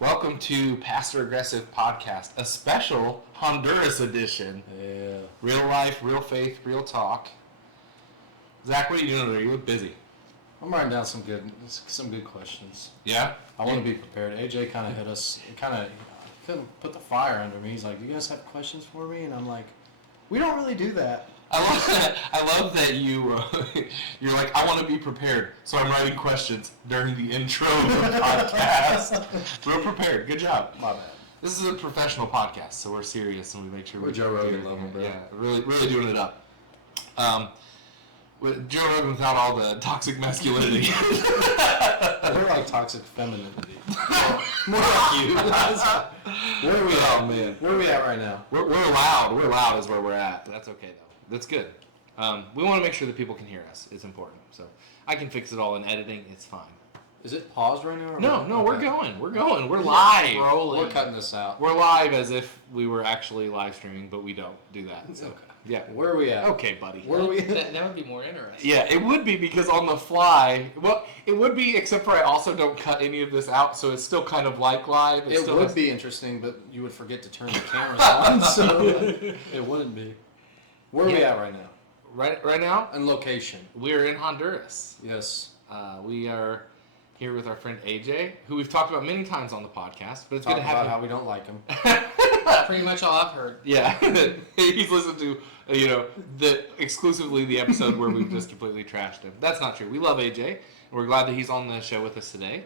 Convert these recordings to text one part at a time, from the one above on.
Welcome to Pastor Aggressive Podcast, a special Honduras edition. Yeah. Real life, real faith, real talk. Zach, what are you doing today? You look busy. I'm writing down some good questions. Yeah? I want to be prepared. AJ kind of hit us, couldn't put the fire under me. He's like, "Do you guys have questions for me?" And I'm like, "We don't really do that." I love that you're like, I want to be prepared, so I'm writing questions during the intro of the podcast. We're prepared. Good job. My bad. This is a professional podcast, so we're serious and we make sure we're Joe Rogan level, bro. Yeah, really doing it up. With Joe Rogan without all the toxic masculinity. We're like toxic femininity. More like you. Where are we at, man? Where are we at right now? We're loud. We're loud is where we're at. That's okay though. That's good. We want to make sure that people can hear us. It's important. So I can fix it all in editing. It's fine. Is it paused right now? No, okay. We're going. We're live. Rolling. We're cutting this out. We're live as if we were actually live streaming, but we don't do that. So okay. Yeah. Where are we at? Okay, buddy. Where are we? That would be more interesting. Yeah, it would be because on the fly. Well, it would be except for I also don't cut any of this out, so it's still kind of like live. It would be interesting, but you would forget to turn the cameras on, so it wouldn't be. Where are we at right now? Right now? And location. We're in Honduras. Yes. We are here with our friend AJ, who we've talked about many times on the podcast, but it's good to have how we don't like him. Pretty much all I've heard. Yeah, he's listened to exclusively the episode where we've just completely trashed him. That's not true. We love AJ, and we're glad that he's on the show with us today.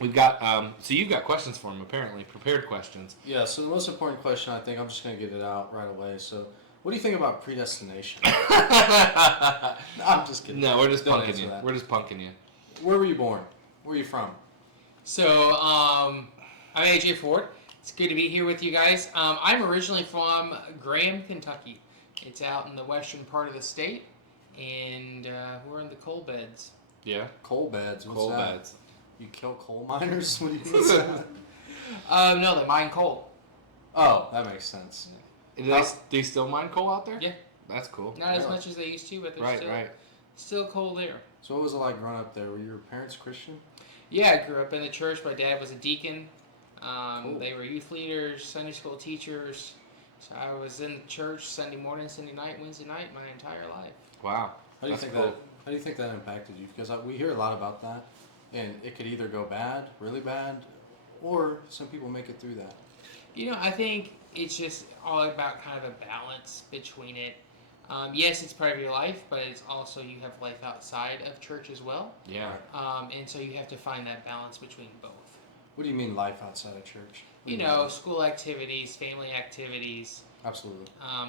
We've got so you've got questions for him, apparently prepared questions. Yeah. So the most important question, I think, I'm just going to get it out right away. So, what do you think about predestination? No, I'm just kidding. No, we're just punking you. We're just punking you. Where were you born? Where are you from? So, I'm AJ Ford. It's good to be here with you guys. I'm originally from Graham, Kentucky. It's out in the western part of the state, and we're in the coal beds. Yeah. Coal beds? What's coal that? beds. You kill coal miners? What do you mean? No, they mine coal. Oh, that makes sense. Do they still mine coal out there? Yeah. That's cool. Not as much as they used to, but there's still coal there. So what was it like growing up there? Were your parents Christian? Yeah, I grew up in the church. My dad was a deacon. Cool. They were youth leaders, Sunday school teachers. So I was in church Sunday morning, Sunday night, Wednesday night my entire life. Wow. How do you think that impacted you? Because we hear a lot about that, and it could either go bad, really bad, or some people make it through that. You know, I think it's just all about kind of a balance between it. Yes, it's part of your life, but it's also you have life outside of church as well. Yeah. And so you have to find that balance between both. What do you mean life outside of church? You know, school activities, family activities. Absolutely.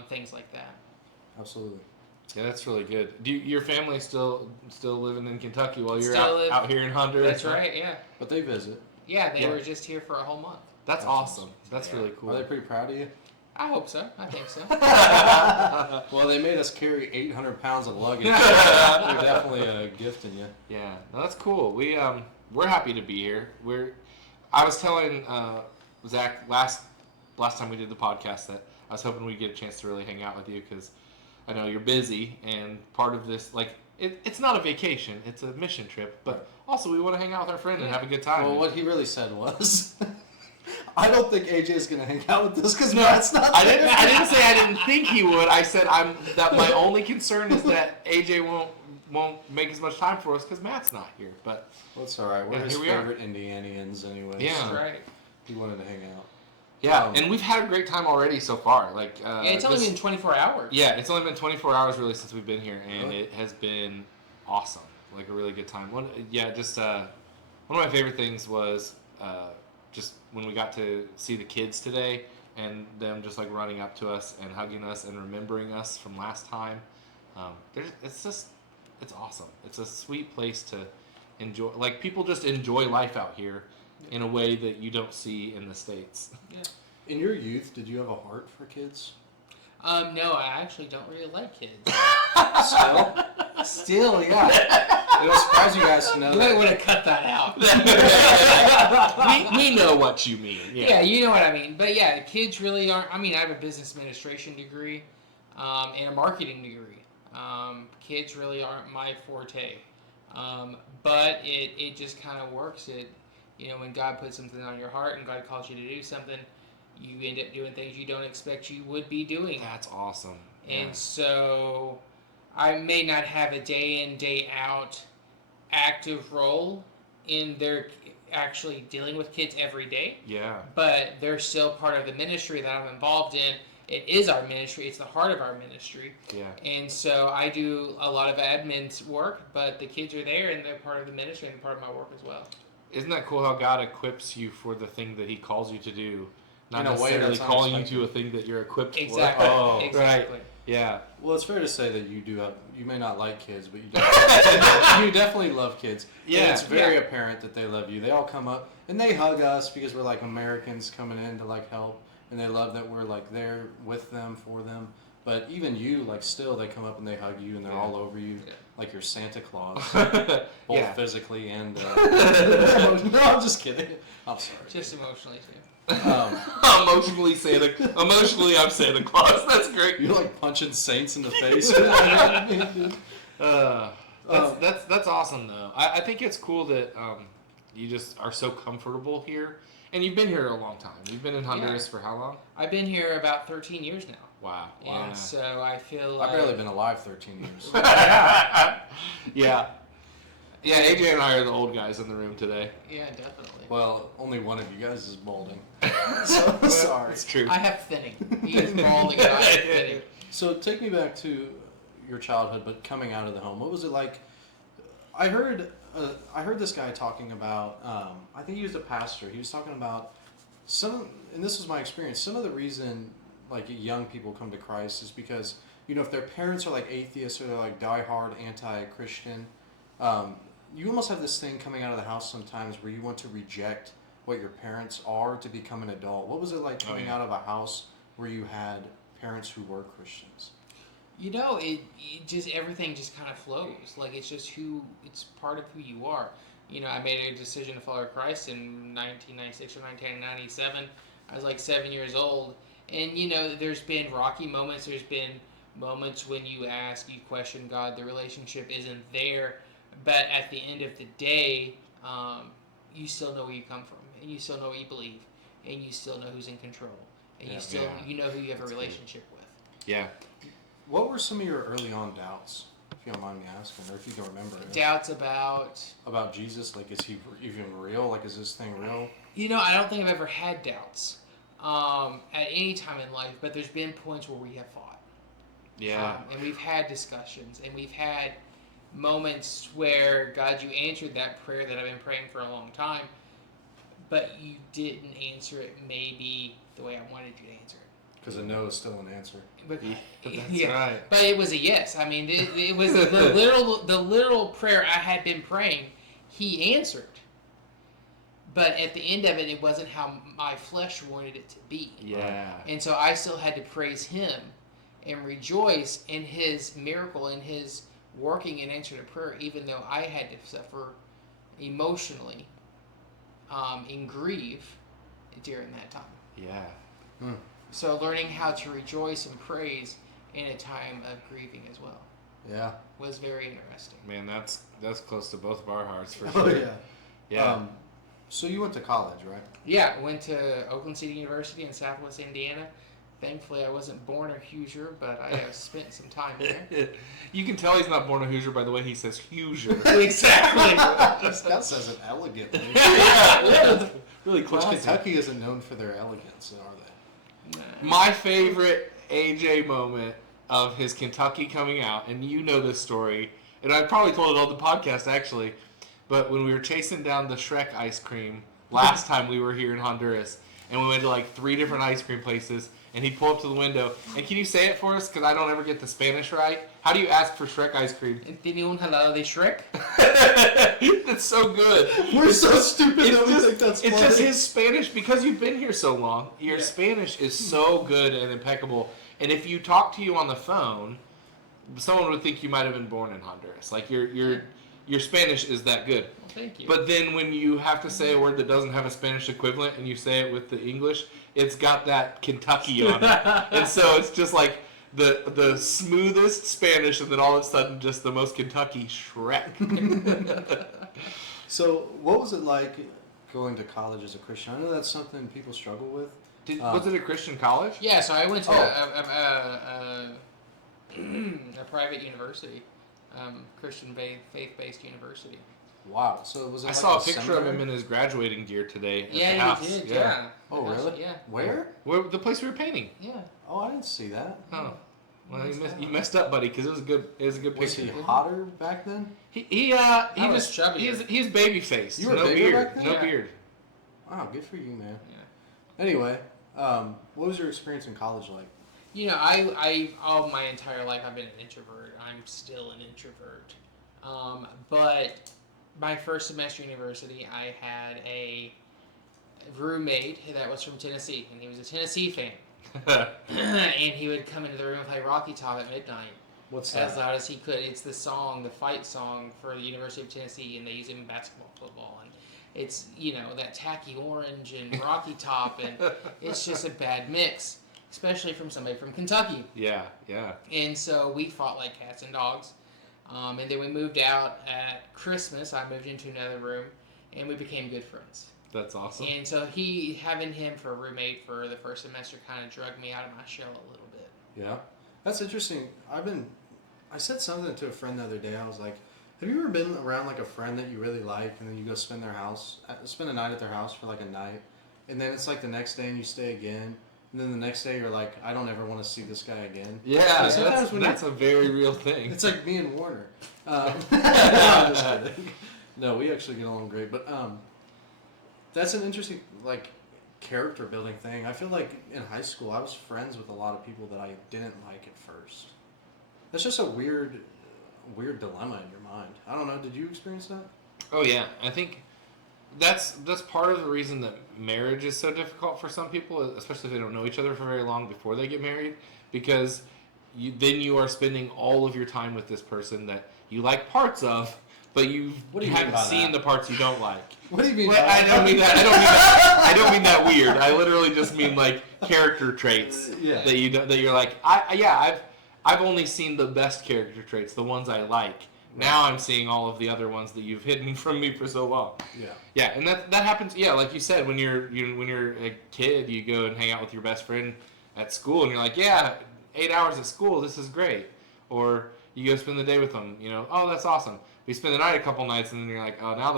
Things like that. Absolutely. Yeah, that's really good. Your family still living in Kentucky while you're Still out here in Honduras? That's right, yeah. But they visit. Yeah, they were just here for a whole month. That's awesome. That's really cool. Are they pretty proud of you? I hope so. I think so. Well, they made us carry 800 pounds of luggage. They're definitely gifting you. Yeah, no, that's cool. We're happy to be here. I was telling Zach last time we did the podcast that I was hoping we'd get a chance to really hang out with you because I know you're busy and part of this, like, it's not a vacation, it's a mission trip, but also we want to hang out with our friend and have a good time. Well, what he really said was, I don't think AJ is going to hang out with us because Matt's not there. I didn't say I didn't think he would. I said that my only concern is that AJ won't make as much time for us because Matt's not here. But that's all right. We're his favorite Indianians anyway. Yeah, that's right. He wanted to hang out. Yeah, and we've had a great time already so far. Like, it's only been 24 hours. Yeah, it's only been 24 hours really since we've been here, and it has been awesome. Like a really good time. One of my favorite things was just when we got to see the kids today, and them just like running up to us and hugging us and remembering us from last time. It's awesome. It's a sweet place to enjoy. Like people just enjoy life out here in a way that you don't see in the States. Yeah. In your youth, did you have a heart for kids? No, I actually don't really like kids. Still, yeah. It'll surprise you guys to know You might want to cut that out. we know what you mean. Yeah, you know what I mean. But yeah, kids really aren't. I mean, I have a business administration degree and a marketing degree. Kids really aren't my forte. But it just kind of works. You know, when God puts something on your heart and God calls you to do something, you end up doing things you don't expect you would be doing. That's awesome. And so I may not have a day in, day out active role in their actually dealing with kids every day. Yeah. But they're still part of the ministry that I'm involved in. It is our ministry. It's the heart of our ministry. Yeah. And so I do a lot of admin work, but the kids are there and they're part of the ministry and part of my work as well. Isn't that cool how God equips you for the thing that He calls you to do? Not In a way necessarily that's calling you unexpected. to a thing that you're equipped Exactly. for. Oh, Exactly. right. Yeah. Well, it's fair to say that you may not like kids, but you definitely love kids. Yeah. And it's very apparent that they love you. They all come up and they hug us because we're like Americans coming in to like help, and they love that we're like there with them, for them. But even you, like still, they come up and they hug you and they're all over you, like you're Santa Claus, both physically and. No, I'm just kidding. I'm sorry. Just emotionally too. Emotionally, I'm Santa Claus. That's great. You're like punching saints in the face. That's awesome though. I think it's cool that you just are so comfortable here, and you've been here a long time. You've been in Honduras for how long? I've been here about 13 years now. Wow. And so I feel like... I've barely been alive 13 years. Yeah. Yeah, AJ and I are the old guys in the room today. Yeah, definitely. Well, only one of you guys is balding. So sorry. It's true. I have thinning. He is balding and I have thinning. So take me back to your childhood, but coming out of the home. What was it like? I heard this guy talking about, I think he was a pastor. He was talking about and this was my experience, some of the reason like young people come to Christ is because, you know, if their parents are like atheists or they're like diehard anti-Christian, you almost have this thing coming out of the house sometimes where you want to reject what your parents are to become an adult. What was it like coming out of a house where you had parents who were Christians? You know, it just, everything just kind of flows. Like, it's just it's part of who you are. You know, I made a decision to follow Christ in 1996 or 1997. I was like 7 years old. And, you know, there's been rocky moments. There's been moments when you question God, the relationship isn't there. But at the end of the day, you still know where you come from, and you still know what you believe, and you still know who's in control, and you know who you have a relationship with. Yeah. What were some of your early on doubts, if you don't mind me asking, or if you can remember? Doubts about Jesus? Like, is he even real? Like, is this thing real? You know, I don't think I've ever had doubts at any time in life, but there's been points where we have fought. Yeah. And we've had discussions, and we've had moments where, God, you answered that prayer that I've been praying for a long time, but you didn't answer it maybe the way I wanted you to answer it. Because a no is still an answer. But, That's right. But it was a yes. I mean, it was the literal prayer I had been praying. He answered. But at the end of it, it wasn't how my flesh wanted it to be. Yeah. And so I still had to praise Him and rejoice in His miracle, in His working and answering a prayer, even though I had to suffer emotionally and grieve during that time. Yeah. So learning how to rejoice and praise in a time of grieving as well. Yeah. Was very interesting. Man, that's close to both of our hearts for sure. Oh, yeah. Yeah. So you went to college, right? Yeah, I went to Oakland City University in Southwest Indiana. Thankfully, I wasn't born a Hoosier, but I have spent some time there. You can tell he's not born a Hoosier by the way he says Hoosier. Exactly. That says it elegantly. Yeah. Really Which classy. Kentucky isn't known for their elegance, are they? My favorite AJ moment of his Kentucky coming out, and you know this story, and I probably told it on the podcast actually, but when we were chasing down the Shrek ice cream last time we were here in Honduras, and we went to like 3 different ice cream places, and he'd pull up to the window, and can you say it for us, because I don't ever get the Spanish right? How do you ask for Shrek ice cream? ¿Tiene un helado de Shrek? That's so good. We're so stupid that we think that's funny. It's just his Spanish, because you've been here so long, your Spanish is so good and impeccable. And if you talk to you on the phone, someone would think you might have been born in Honduras. Like, your Spanish is that good. Well, thank you. But then when you have to say a word that doesn't have a Spanish equivalent and you say it with the English, it's got that Kentucky on it. And so it's just like the smoothest Spanish, and then all of a sudden just the most Kentucky Shrek. So what was it like going to college as a Christian. I know that's something people struggle with. Was it a Christian college? Yeah, so I went to a private university, Christian faith-based university. Wow. So was it I like saw a picture seminary? of him in his graduating gear today at the Yeah, house. you did. Yeah. Oh, really? Yeah. Where? The place we were painting. Yeah. Oh, I didn't see that. Oh. Well, you messed up, buddy, because it was a good Was picture. he hotter back then? He was was chubbier. he's baby faced. You were no bigger beard. back then? No Yeah. beard. Wow, good for you, man. Yeah. Anyway, what was your experience in college like? You know, I all my entire life I've been an introvert. I'm still an introvert. But my first semester university, I had a roommate that was from Tennessee, and he was a Tennessee fan. And he would come into the room and play Rocky Top at midnight What's as that? loud as he could. It's the song, the fight song for the University of Tennessee, and they use it in basketball, football, and it's, you know, that tacky orange and Rocky Top, and it's just a bad mix, especially from somebody from Kentucky. Yeah. And so we fought like cats and dogs. And then we moved out at Christmas. I moved into another room, and we became good friends. That's awesome. And so having him for a roommate for the first semester kind of drug me out of my shell a little bit. Yeah, that's interesting. I said something to a friend the other day. I was like, have you ever been around like a friend that you really like, and then you go spend a night at their house for like a night, and then it's like the next day and you stay again, and then the next day you're like, I don't ever want to see this guy again. Yeah, Sometimes that's a very real thing. It's like me and Warner. No, I'm just kidding. No, we actually get along great, but that's an interesting like character building thing. I feel like in high school I was friends with a lot of people that I didn't like at first. That's just a weird dilemma in your mind. I don't know. Did you experience that? Oh yeah, I think that's part of the reason that marriage is so difficult for some people, especially if they don't know each other for very long before they get married, because then you are spending all of your time with this person that you like parts of, but you What do you mean haven't by seen that? the parts you don't like. What do you mean? Well, by I don't mean that. I don't mean that weird. I literally just mean like character traits Yeah. that you're like. I've only seen the best character traits, the ones I like. Now I'm seeing all of the other ones that you've hidden from me for so long. Yeah. Yeah, and that happens. Yeah, like you said, when you're a kid, you go and hang out with your best friend at school, and you're like, yeah, 8 hours at school, this is great. Or you go spend the day with them. You know, oh, that's awesome. We spend the night a couple nights, and then you're like, oh, now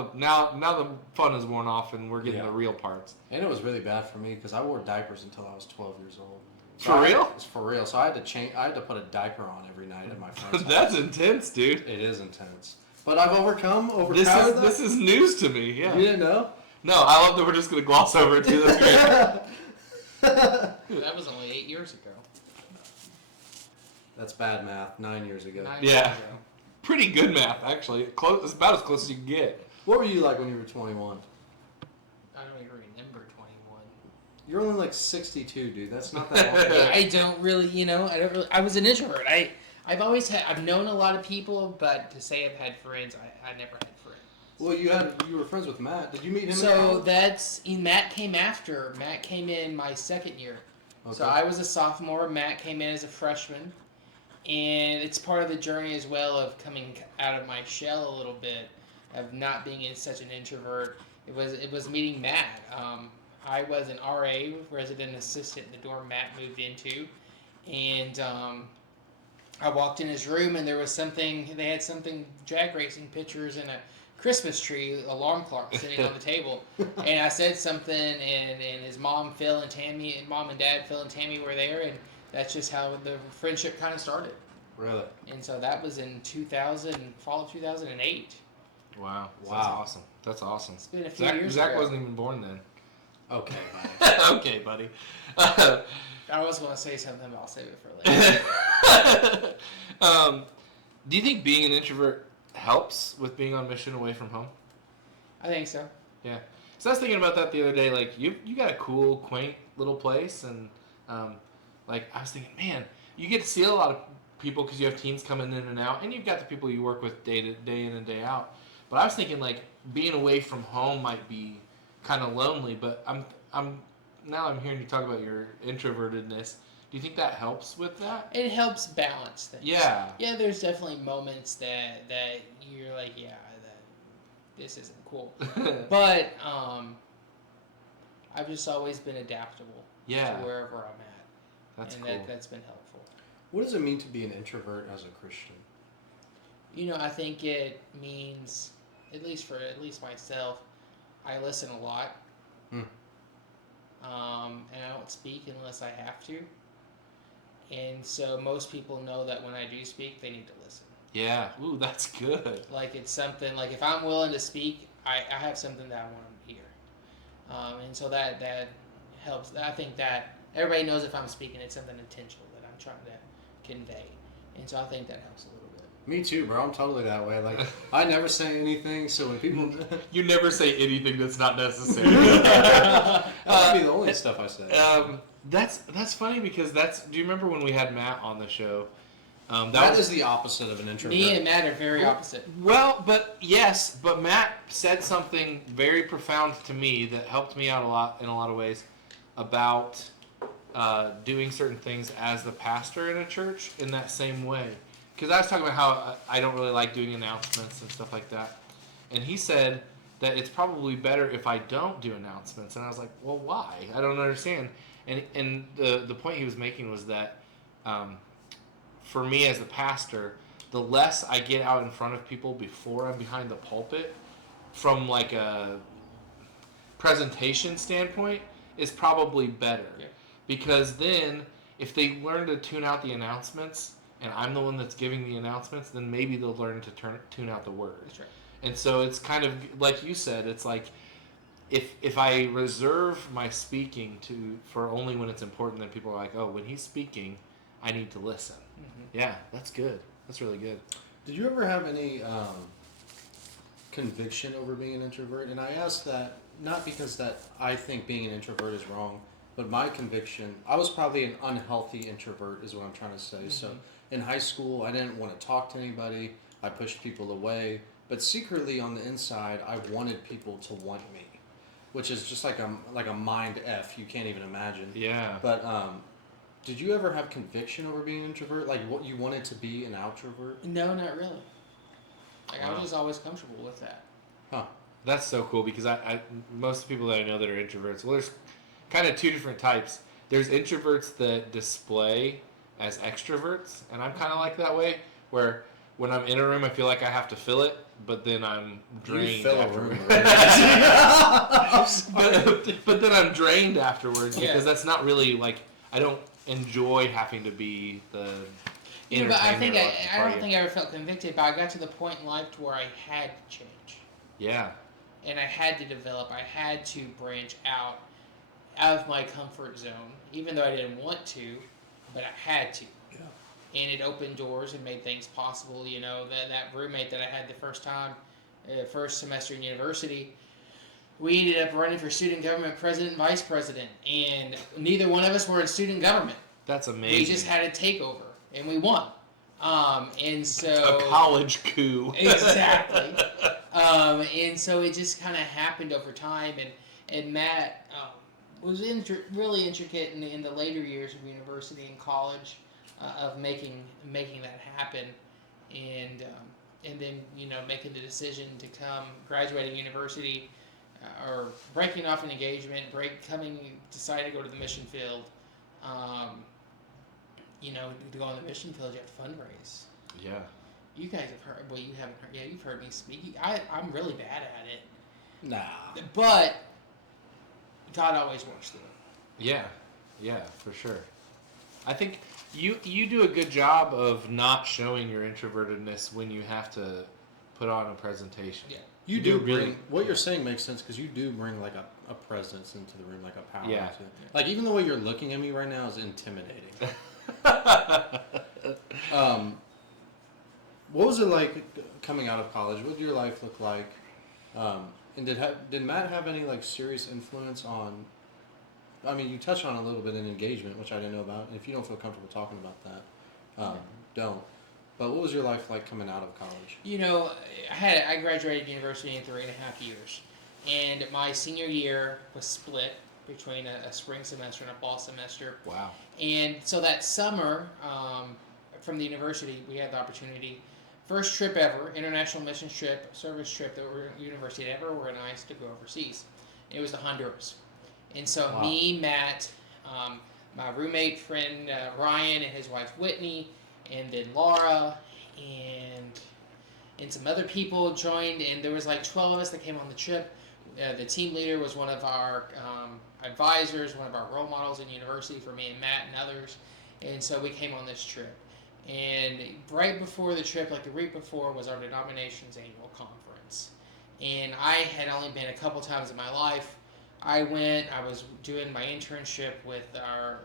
the fun is worn off, and we're getting the real parts. And it was really bad for me because I wore diapers until I was 12 years old. For real? It's for real. So I had to put a diaper on every night at my friend's house. That's intense, dude. It is intense. But I've overpowered This is news to me. Yeah. You didn't know? No, I love that we're just gonna gloss over it too. That's great. That was only 8 years ago. That's bad math. 9 years ago. 9 Yeah. years ago. Pretty good math, actually. Close. It's about as close as you can get. What were you like when you were 21? I don't even remember 21. You're only like 62, dude. That's not that long. Yeah, I don't really, I was an introvert. I've known a lot of people, but to say I've had friends, I never had friends. Well, you were friends with Matt. Did you meet him? So Matt came after. Matt came in my second year. Okay. So I was a sophomore. Matt came in as a freshman, and it's part of the journey as well of coming out of my shell a little bit, of not being such an introvert. It was meeting Matt. I was an RA, resident assistant in the dorm Matt moved into, and I walked in his room and there was they had something, drag racing pictures and a Christmas tree alarm clock sitting on the table. And I said something and his mom, Phil, and Tammy, and mom and dad, Phil and Tammy were there, and that's just how the friendship kind of started. Really? And so that was in fall of 2008. Wow. Wow. That's awesome. That's awesome. It's been a few years Zach ago. wasn't even born then. Okay. Bye. Okay, buddy. I was going to say something, but I'll save it for later. Do you think being an introvert helps with being on mission away from home? I think so. Yeah. So I was thinking about that the other day. Like, you got a cool, quaint little place, and like I was thinking, man, you get to see a lot of people because you have teams coming in and out, and you've got the people you work with day in and day out. But I was thinking, like, being away from home might be kind of lonely. But I'm hearing you talk about your introvertedness. Do you think that helps with that? It helps balance things. Yeah. Yeah, there's definitely moments that you're like, this isn't cool. But I've just always been adaptable to wherever I'm at. That's and cool. That's been helpful. What does it mean to be an introvert as a Christian? I think it means, at least myself, I listen a lot. And I don't speak unless I have to. And so most people know that when I do speak, they need to listen. Yeah. Ooh, that's good. Like it's something, like if I'm willing to speak, I have something that I want them to hear. And so that helps. I think that everybody knows if I'm speaking, it's something intentional that I'm trying to convey. And so I think that helps a little bit. Me too, bro. I'm totally that way. Like, I never say anything, so when people... You never say anything that's not necessary. That would be the only stuff I say. That's funny because do you remember when we had Matt on the show? That is the opposite of an introvert. Me and Matt are very opposite. Well, but Matt said something very profound to me that helped me out in a lot of ways about doing certain things as the pastor in a church in that same way. Because I was talking about how I don't really like doing announcements and stuff like that. And he said that it's probably better if I don't do announcements. And I was like, well, why? I don't understand. And the point he was making was that for me as the pastor, the less I get out in front of people before I'm behind the pulpit, from like a presentation standpoint, is probably better. Yeah. Because then, if they learn to tune out the announcements, and I'm the one that's giving the announcements, then maybe they'll learn to tune out the words. That's right. And so it's kind of, like you said, it's like, if I reserve my speaking for only when it's important, then people are like, oh, when he's speaking, I need to listen. Mm-hmm. Yeah, that's good. That's really good. Did you ever have any conviction over being an introvert? And I ask that not because that I think being an introvert is wrong, but my conviction, I was probably an unhealthy introvert is what I'm trying to say. Mm-hmm. So in high school, I didn't want to talk to anybody. I pushed people away. But secretly on the inside, I wanted people to want me, which is just like a mind F. You can't even imagine. Yeah. But did you ever have conviction over being an introvert? Like what you wanted to be an outrovert? No, not really. Like Wow. I was just always comfortable with that. Huh. That's so cool because I most people that I know that are introverts, well, there's kind of two different types. There's introverts that display as extroverts, and I'm kind of like that way, where when I'm in a room, I feel like I have to fill it, but then I'm drained. You fill afterwards. a room, but then I'm drained afterwards Yeah. because that's not really like I don't enjoy having to be the. But I think entertainer I of the don't think I ever felt convicted, but I got to the point in life to where I had to change. Yeah. And I had to develop. I had to branch out of my comfort zone, even though I didn't want to, but I had to. Yeah. And it opened doors and made things possible. That roommate that I had the first time, first semester in university, we ended up running for student government president and vice president, and neither one of us were in student government. That's amazing. We just had a takeover, and we won. And so a college coup. Exactly. And so it just kind of happened over time, and Matt was really intricate in the later years of university and college of making that happen, and then making the decision to come graduating university or breaking off an engagement, deciding to go to the mission field. To go on the mission field, you have to fundraise. Yeah. You guys have heard. Well, you haven't heard. Yeah, you've heard me speak. I'm really bad at it. Nah. But God always works through it. Yeah, for sure. I think you do a good job of not showing your introvertedness when you have to put on a presentation. Yeah. You do bring what you're saying makes sense because you do bring like a presence into the room, like a power. Yeah. Into it. Like even the way you're looking at me right now is intimidating. What was it like coming out of college? What did your life look like? And did Matt have any like serious influence on? I mean, you touched on a little bit in engagement, which I didn't know about. And if you don't feel comfortable talking about that, don't. But what was your life like coming out of college? I graduated university in 3.5 years, and my senior year was split between a spring semester and a fall semester. Wow. And so that summer, from the university, we had the opportunity first trip ever, international mission trip, service trip that university had ever organized to go overseas. It was to Honduras. And so Wow. me, Matt, my roommate friend Ryan and his wife Whitney, and then Laura, and some other people joined, and there was like 12 of us that came on the trip. The team leader was one of our advisors, one of our role models in university for me and Matt and others, and so we came on this trip. And right before the trip, like the week before, was our denomination's annual conference. And I had only been a couple times in my life. I was doing my internship with our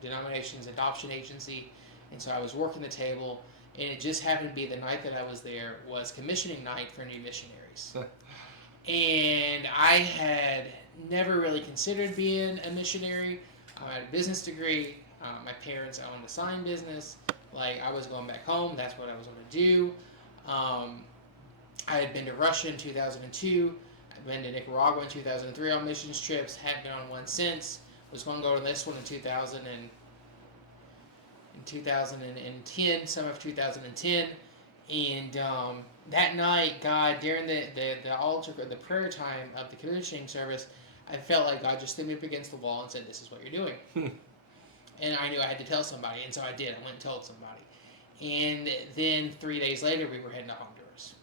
denomination's adoption agency, and so I was working the table, and it just happened to be the night that I was there was commissioning night for new missionaries. And I had never really considered being a missionary. I had a business degree. My parents owned a sign business. Like, I was going back home. That's what I was going to do. I had been to Russia in 2002. I'd been to Nicaragua in 2003 on missions trips. Hadn't been on one since. Was going to go to this one in 2010, summer of 2010. And that night, God, during the altar, the prayer time of the commissioning service, I felt like God just threw me up against the wall and said, "This is what you're doing." And I knew I had to tell somebody, and so I did. I went and told somebody. And then 3 days later, we were heading to Honduras.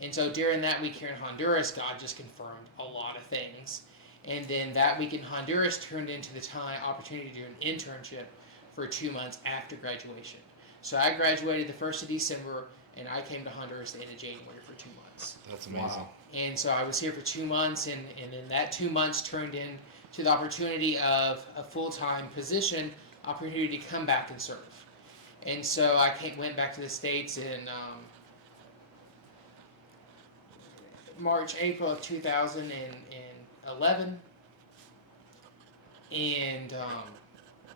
And so during that week here in Honduras, God just confirmed a lot of things. And then that week in Honduras turned into the opportunity to do an internship for 2 months after graduation. So I graduated the 1st of December, and I came to Honduras the end of January for 2 months. That's amazing. Wow. And so I was here for 2 months, and then that 2 months turned into the opportunity of a full-time position, opportunity to come back and serve. And so I went back to the States in March, April of 2011. And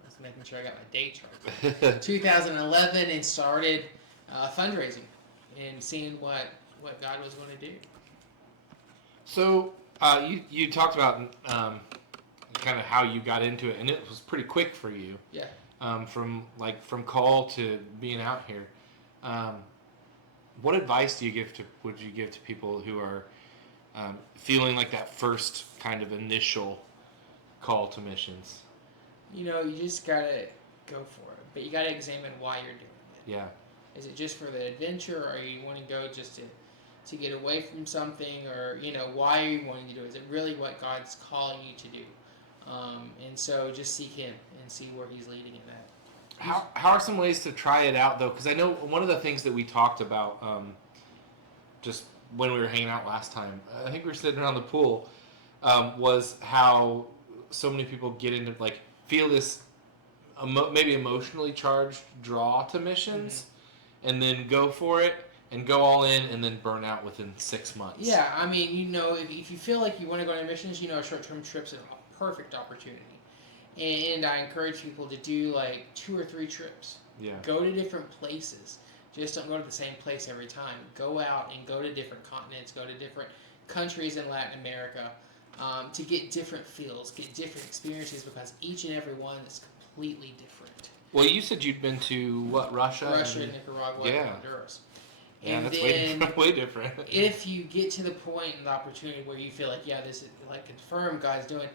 just making sure I got my dates right. 2011, and started fundraising and seeing what God was going to do. So you talked about kind of how you got into it, and it was pretty quick for you. Yeah. From call to being out here. What advice would you give to people who are feeling like that first kind of initial call to missions? You just gotta go for it, but you gotta examine why you're doing it. Yeah. Is it just for the adventure, or you want to go just to get away from something, or why are you wanting to do it? Is it really what God's calling you to do? And so just seek Him and see where He's leading in that. How are some ways to try it out though? Because I know one of the things that we talked about just when we were hanging out last time, I think we were sitting around the pool, was how so many people get into feel this maybe emotionally charged draw to missions, and then go for it and go all in, and then burn out within 6 months. Yeah, I mean, if you feel like you want to go on missions, short-term trips are a perfect opportunity. And I encourage people to do 2 or 3 trips. Yeah. Go to different places. Just don't go to the same place every time. Go out and go to different continents, go to different countries in Latin America, to get different feels, get different experiences, because each and every one is completely different. Well, you said you'd been to Russia, Nicaragua, yeah. and Honduras. Yeah, And that's then way different. if you get to the point in the opportunity where you feel like, yeah, this is confirmed God's doing,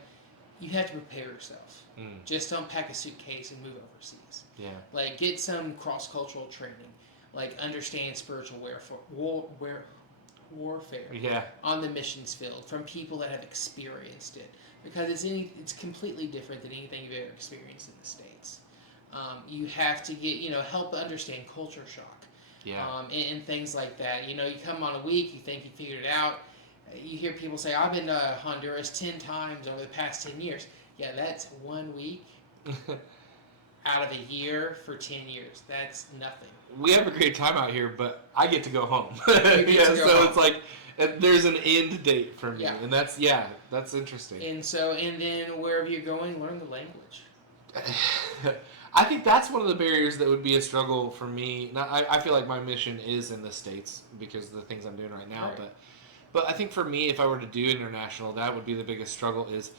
you have to prepare yourself. Just don't pack a suitcase and move overseas. Yeah. Get some cross-cultural training. Understand spiritual warfare. Yeah. On the missions field from people that have experienced it, because it's completely different than anything you've ever experienced in the States. You have to get help understand culture shock. Yeah. And things like that. You come on a week, you think you figured it out. You hear people say, "I've been to Honduras 10 times over the past 10 years." Yeah, that's 1 week out of a year for 10 years. That's nothing. We have a great time out here, but I get to go home. It's like there's an end date for me, Yeah. and that's interesting. And then wherever you're going, learn the language. I think that's one of the barriers that would be a struggle for me. I feel like my mission is in the States because of the things I'm doing right now, Right. But I think for me, if I were to do international, that would be the biggest struggle, is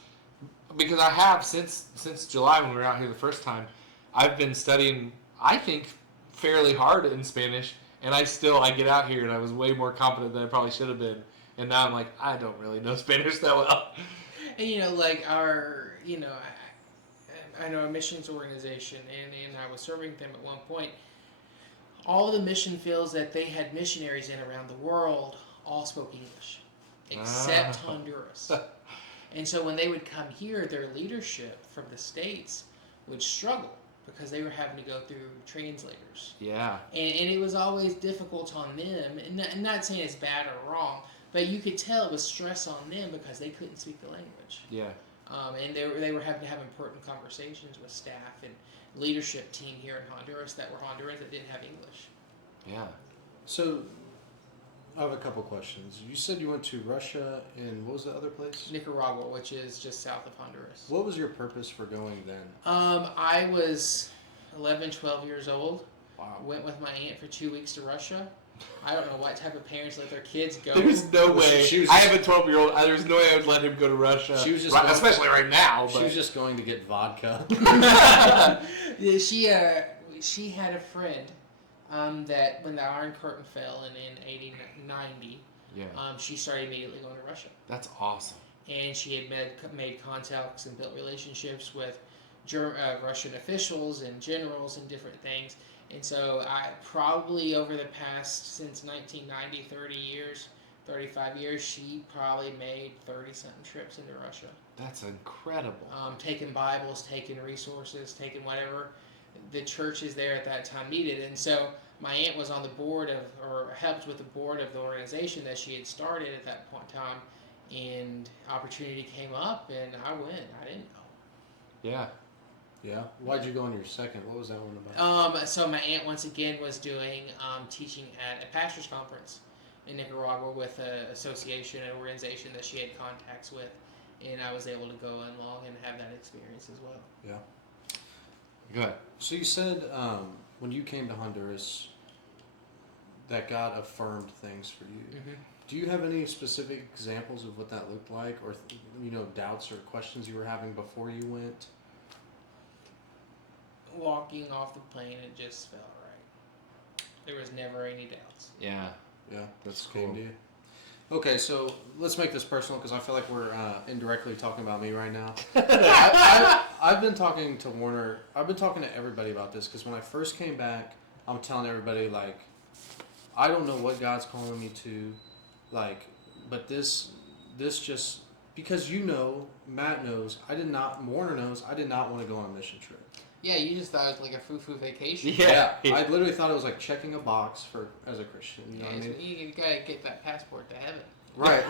because I have since July when we were out here the first time, I've been studying, I think, fairly hard in Spanish, And I get out here and I was way more confident than I probably should have been. And now I'm like, I don't really know Spanish that well. And like our, I know a missions organization, and I was serving them at one point. All the mission fields that they had missionaries in around the world all spoke English, except Honduras. And so when they would come here, their leadership from the States would struggle because they were having to go through translators. Yeah. And it was always difficult on them, and not saying it's bad or wrong, but you could tell it was stress on them because they couldn't speak the language. Yeah. And they were having to have important conversations with staff and leadership team here in Honduras that were Hondurans that didn't have English. Yeah. So, I have a couple questions. You said you went to Russia and what was the other place? Nicaragua, which is just south of Honduras. What was your purpose for going then? I was 11, 12 years old. Wow. Went with my aunt for 2 weeks to Russia. I don't know what type of parents let their kids go. There's no way. She was I have a 12-year-old. There's no way I would let him go to Russia. She was just especially right now. She was just going to get vodka. Yeah, she had a friend that when the Iron Curtain fell in 90, Yeah. she started immediately going to Russia. That's awesome. And she had made contacts and built relationships with Russian officials and generals and different things. And so I probably over the past, since 1990, 35 years, she probably made 30-something trips into Russia. That's incredible. Taking Bibles, taking resources, taking whatever the churches there at that time needed. And so my aunt was on the board or helped with the board of the organization that she had started at that point in time. And opportunity came up, and I went. I didn't know. Yeah. Yeah. Why'd you go on your second? What was that one about? So my aunt once again was doing teaching at a pastor's conference in Nicaragua with an association, an organization that she had contacts with, and I was able to go along and have that experience as well. Yeah. Go ahead. So you said when you came to Honduras that God affirmed things for you. Mm-hmm. Do you have any specific examples of what that looked like, or doubts or questions you were having before you went? Walking off the plane, it just felt right. There was never any doubts. Yeah. Yeah, That's came cool. to you. Okay, so let's make this personal because I feel like we're indirectly talking about me right now. I've been talking to Warner. I've been talking to everybody about this because when I first came back, I'm telling everybody like, I don't know what God's calling me to, like, but this just because Matt knows, Warner knows, I did not want to go on a mission trip. Yeah, you just thought it was like a foo-foo vacation. Yeah. I literally thought it was like checking a box as a Christian. You know what I mean? You gotta get that passport to heaven. Right.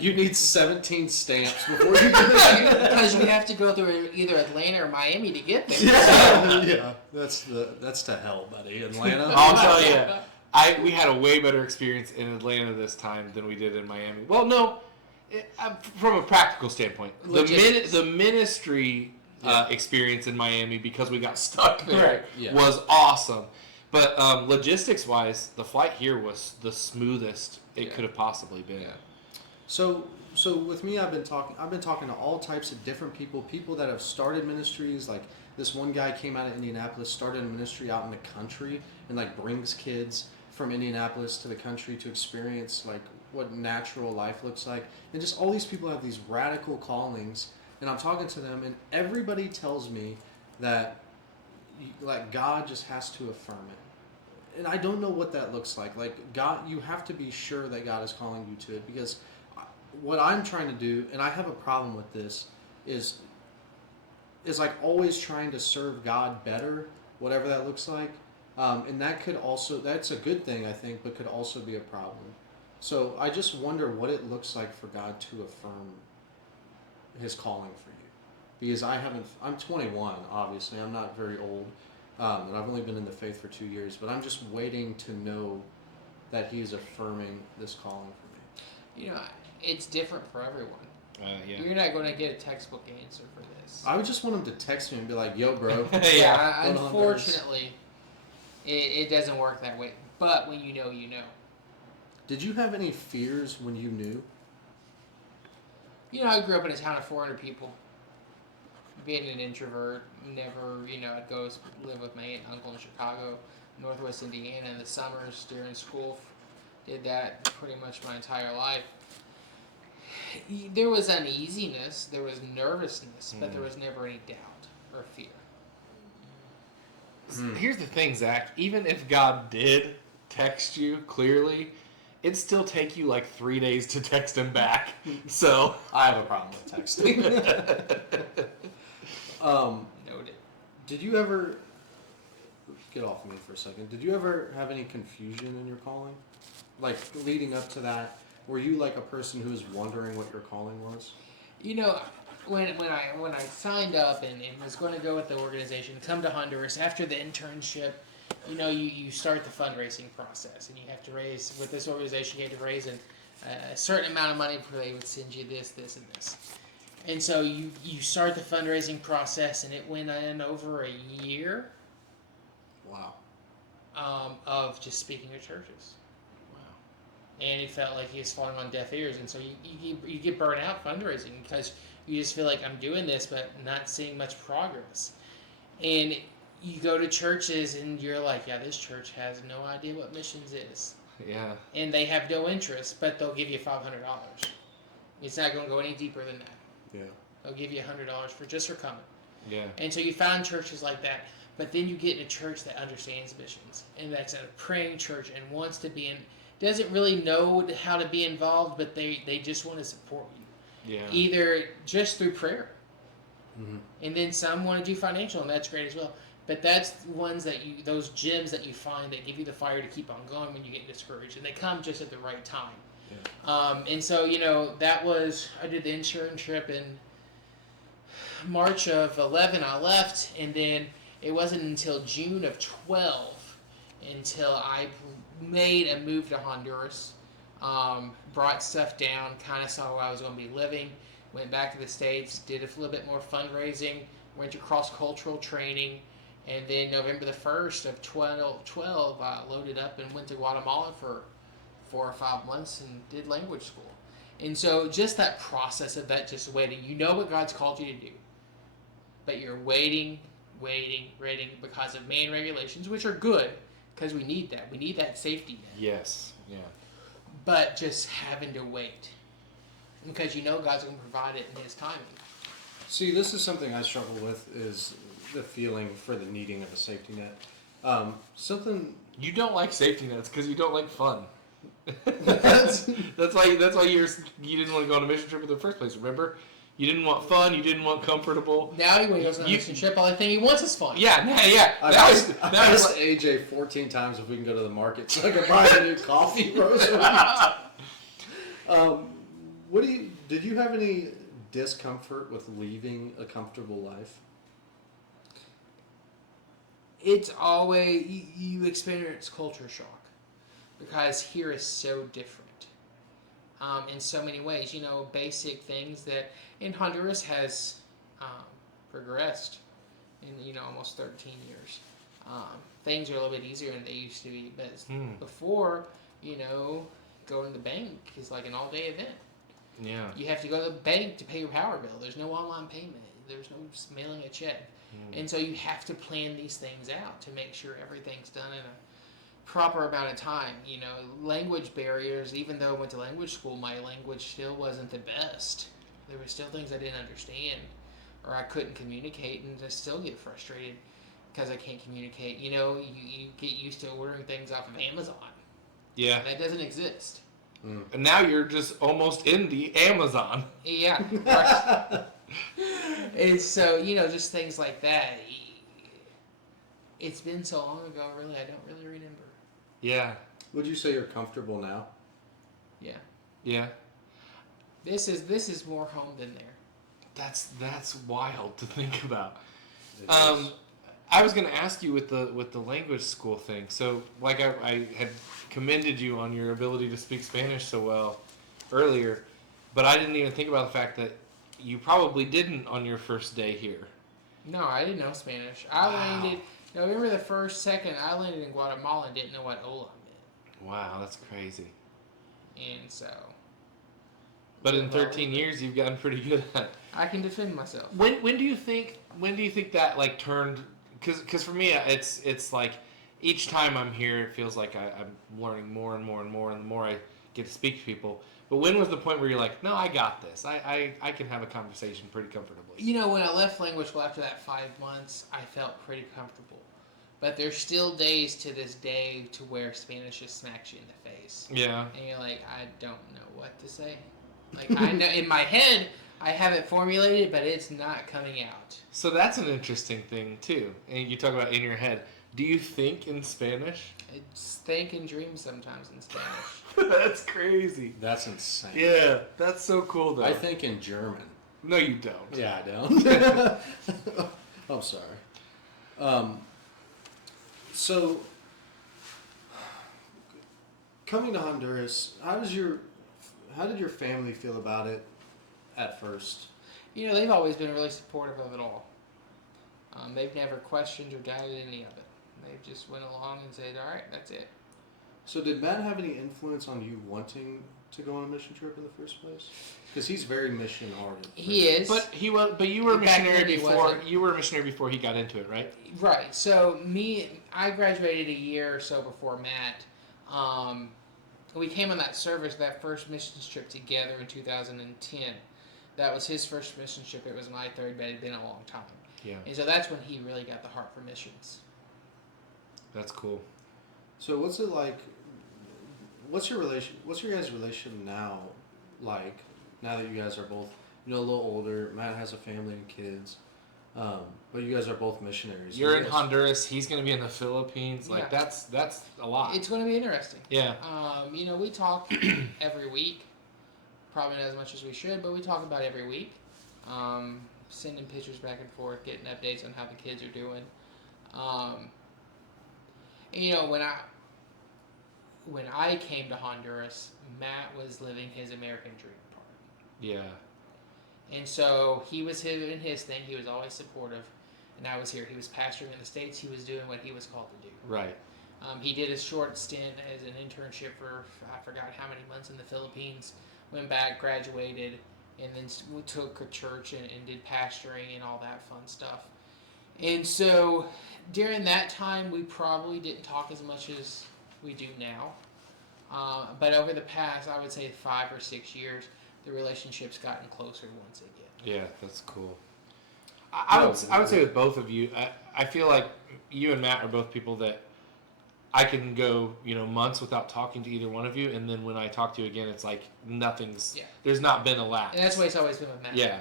You need 17 stamps before you get there. Because you have to go through either Atlanta or Miami to get there. Yeah, that's to hell, buddy. Atlanta. I'll tell you, we had a way better experience in Atlanta this time than we did in Miami. Well, no, from a practical standpoint, the ministry experience in Miami because we got stuck there was awesome. But logistics-wise, the flight here was the smoothest it could have possibly been. Yeah. So with me, I've been talking to all types of different people that have started ministries. Like this one guy came out of Indianapolis, started a ministry out in the country, and like brings kids from Indianapolis to the country to experience like what natural life looks like. And just all these people have these radical callings, and I'm talking to them, and everybody tells me that like God just has to affirm it. And I don't know what that looks like. Like God, you have to be sure that God is calling you to it, because what I'm trying to do, and I have a problem with this, is like always trying to serve God better, whatever that looks like. And that's a good thing, I think, but could also be a problem. So I just wonder what it looks like for God to affirm his calling for you. Because I'm 21, obviously. I'm not very old. And I've only been in the faith for 2 years. But I'm just waiting to know that he's affirming this calling for me. It's different for everyone. Yeah. You're not going to get a textbook answer for this. I would just want him to text me and be like, yo, bro. Yeah, unfortunately, it doesn't work that way. But when you know, you know. Did you have any fears when you knew? I grew up in a town of 400 people. being an introvert, never, I'd go live with my aunt and uncle in Chicago, Northwest Indiana in the summers during school. Did that pretty much my entire life. There was uneasiness, there was nervousness, but there was never any doubt or fear. Here's the thing, Zach. Even if God did text you clearly, it'd still take you like 3 days to text him back. So I have a problem with texting. Noted. Did you ever get off of me for a second? Did you ever have any confusion in your calling, like leading up to that? Were you like a person who was wondering what your calling was? When I signed up and was going to go with the organization, come to Honduras after the internship, you start the fundraising process, and you have to raise, with this organization, you had to raise a certain amount of money before they would send you this, and this. And so you start the fundraising process, and it went in over a year. Wow. Of just speaking at churches. Wow. And it felt like he was falling on deaf ears, and so you get burnt out fundraising because you just feel like I'm doing this, but not seeing much progress. And you go to churches, and you're like, yeah, this church has no idea what missions is. yeah. And they have no interest, but they'll give you $500. It's not going to go any deeper than that. Yeah. They'll give you $100 for coming. Yeah. And so you find churches like that, but then you get in a church that understands missions, and that's a praying church and wants to be in, doesn't really know how to be involved, but they just want to support you. Yeah. Either just through prayer, Mm-hmm. and then some want to do financial, and that's great as well. But that's ones those gems that you find that give you the fire to keep on going when you get discouraged, and they come just at the right time. Yeah. And so I did the internship in March of 11. I left, and then it wasn't until June of 12 until I made a move to Honduras. Brought stuff down, kind of saw where I was going to be living, went back to the States, did a little bit more fundraising, went to cross-cultural training, and then November the 1st of 2012, I loaded up and went to Guatemala for 4 or 5 months and did language school. And so just that process of that, just waiting, what God's called you to do, but you're waiting because of man regulations, which are good, because we need that. We need that safety net. Yes. Yeah. But just having to wait, because God's going to provide it in His timing. See, this is something I struggle with, is the feeling for the needing of a safety net. Something You don't like safety nets because you don't like fun. that's why you didn't want to go on a mission trip in the first place. Remember, you didn't want fun. You didn't want comfortable. Now when he goes on a mission trip, all the thing he wants is fun. Yeah. I've asked AJ 14 times if we can go to the market so I can buy a new coffee roaster. Did you have any discomfort with leaving a comfortable life? It's always you experience culture shock, because here is so different in so many ways. Basic things that in Honduras has progressed in almost 13 years. Things are a little bit easier than they used to be, but before, going to the bank is like an all-day event. Yeah. You have to go to the bank to pay your power bill. There's no online payment. There's no mailing a check. And so you have to plan these things out to make sure everything's done in a proper amount of time. Language barriers, even though I went to language school, my language still wasn't the best. There were still things I didn't understand or I couldn't communicate, and I still get frustrated because I can't communicate. You get used to ordering things off of Amazon. Yeah. That doesn't exist. And now you're just almost in the Amazon. Yeah. Right. And so, just things like that. It's been so long ago, really, I don't really remember. Yeah. Would you say you're comfortable now? Yeah. Yeah. This is more home than there. That's wild to think about. It is. I was going to ask you with the language school thing. So, like I had commended you on your ability to speak Spanish so well earlier, but I didn't even think about the fact that you probably didn't on your first day here. No, I didn't know Spanish. I landed November the 1st, 2nd. I landed in Guatemala and didn't know what hola meant. Wow, that's crazy. And so, But in 13 years, you've gotten pretty good at it. I can defend myself. When do you think that like turned? Because for me, it's like each time I'm here, it feels like I'm learning more and more and more, and the more I get to speak to people. But when was the point where you're like, no, I got this. I can have a conversation pretty comfortably. You know, when I left language school after that 5 months, I felt pretty comfortable. But there's still days to this day to where Spanish just smacks you in the face. Yeah. And you're like, I don't know what to say. Like, I know in my head, I have it formulated, but it's not coming out. So that's an interesting thing, too. And you talk about in your head. Do you think in Spanish? I think and dream sometimes in Spanish. That's crazy. That's insane. Yeah, that's so cool, though. I think in German. No, you don't. Yeah, I don't. I'm sorry. So, coming to Honduras, how did your family feel about it at first? You know, they've always been really supportive of it all. They've never questioned or doubted any of it. They just went along and said, all right, that's it. So did Matt have any influence on you wanting to go on a mission trip in the first place? Because he's very mission-oriented. He is. But you were a Back missionary then he before. wasn't. You were a missionary before he got into it, right? Right. So I graduated a year or so before Matt. We came on that first missions trip together in 2010. That was his first mission trip. It was my third, but it had been a long time. Yeah. And so that's when he really got the heart for missions. That's cool. So what's it like? What's your guys' relationship now like? Now that you guys are both, a little older. Matt has a family and kids, but you guys are both missionaries. You're in Honduras. He's going to be in the Philippines. Like Yeah. that's a lot. It's going to be interesting. Yeah. We talk every week. Probably not as much as we should, but we talk about every week. Sending pictures back and forth, getting updates on how the kids are doing. When I came to Honduras, Matt was living his American dream part. Yeah. And so he was in his thing. He was always supportive. And I was here. He was pastoring in the States. He was doing what he was called to do. Right. He did a short stint as an internship for, I forgot how many months in the Philippines. Went back, graduated, and then took a church and did pastoring and all that fun stuff. And so during that time, we probably didn't talk as much as we do now. But over the past, I would say 5 or 6 years, the relationship's gotten closer once again. Yeah, that's cool. I would say with both of you, I feel like you and Matt are both people that I can go, months without talking to either one of you, and then when I talk to you again, it's like there's not been a lapse. And that's the way it's always been with Matt. Yeah.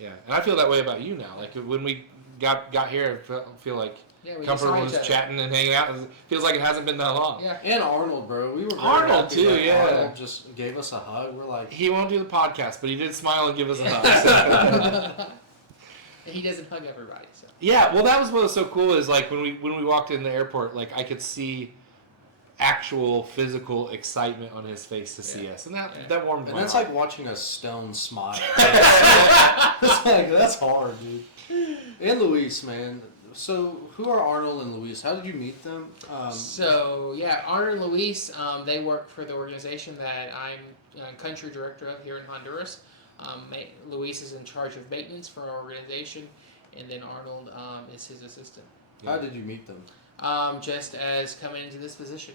And I feel that way about you now. Like when we got here, I feel like comfortable just chatting and hanging out. It feels like it hasn't been that long. Yeah. And Arnold, bro. We were very Arnold happy too, that yeah. Arnold just gave us a hug. We're like... He won't do the podcast, but he did smile and give us a hug. He doesn't hug everybody. So. Yeah, well, that was what was so cool is like when we walked in the airport, like I could see actual physical excitement on his face to see us, and that warmed my that's heart. like watching a stone smile. It's like that's hard, dude. And Luis, man. So who are Arnold and Luis? How did you meet them? Arnold and Luis, they work for the organization that I'm country director of here in Honduras. Luis is in charge of maintenance for our organization, and then Arnold is his assistant. How did you meet them? Just as coming into this position.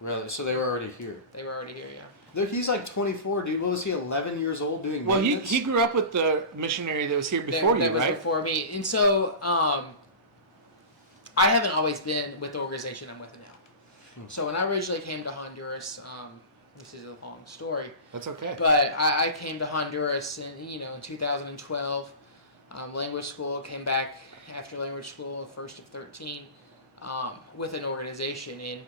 Really? So they were already here? They were already here, yeah. He's like 24, dude. What was he, 11 years old doing Well, maintenance? he grew up with the missionary that was here before that was right? Before me. And so I haven't always been with the organization I'm with now. So when I originally came to Honduras, this is a long story. That's okay. But I came to Honduras in 2012. Language school, came back after language school, first of 13, with an organization. And,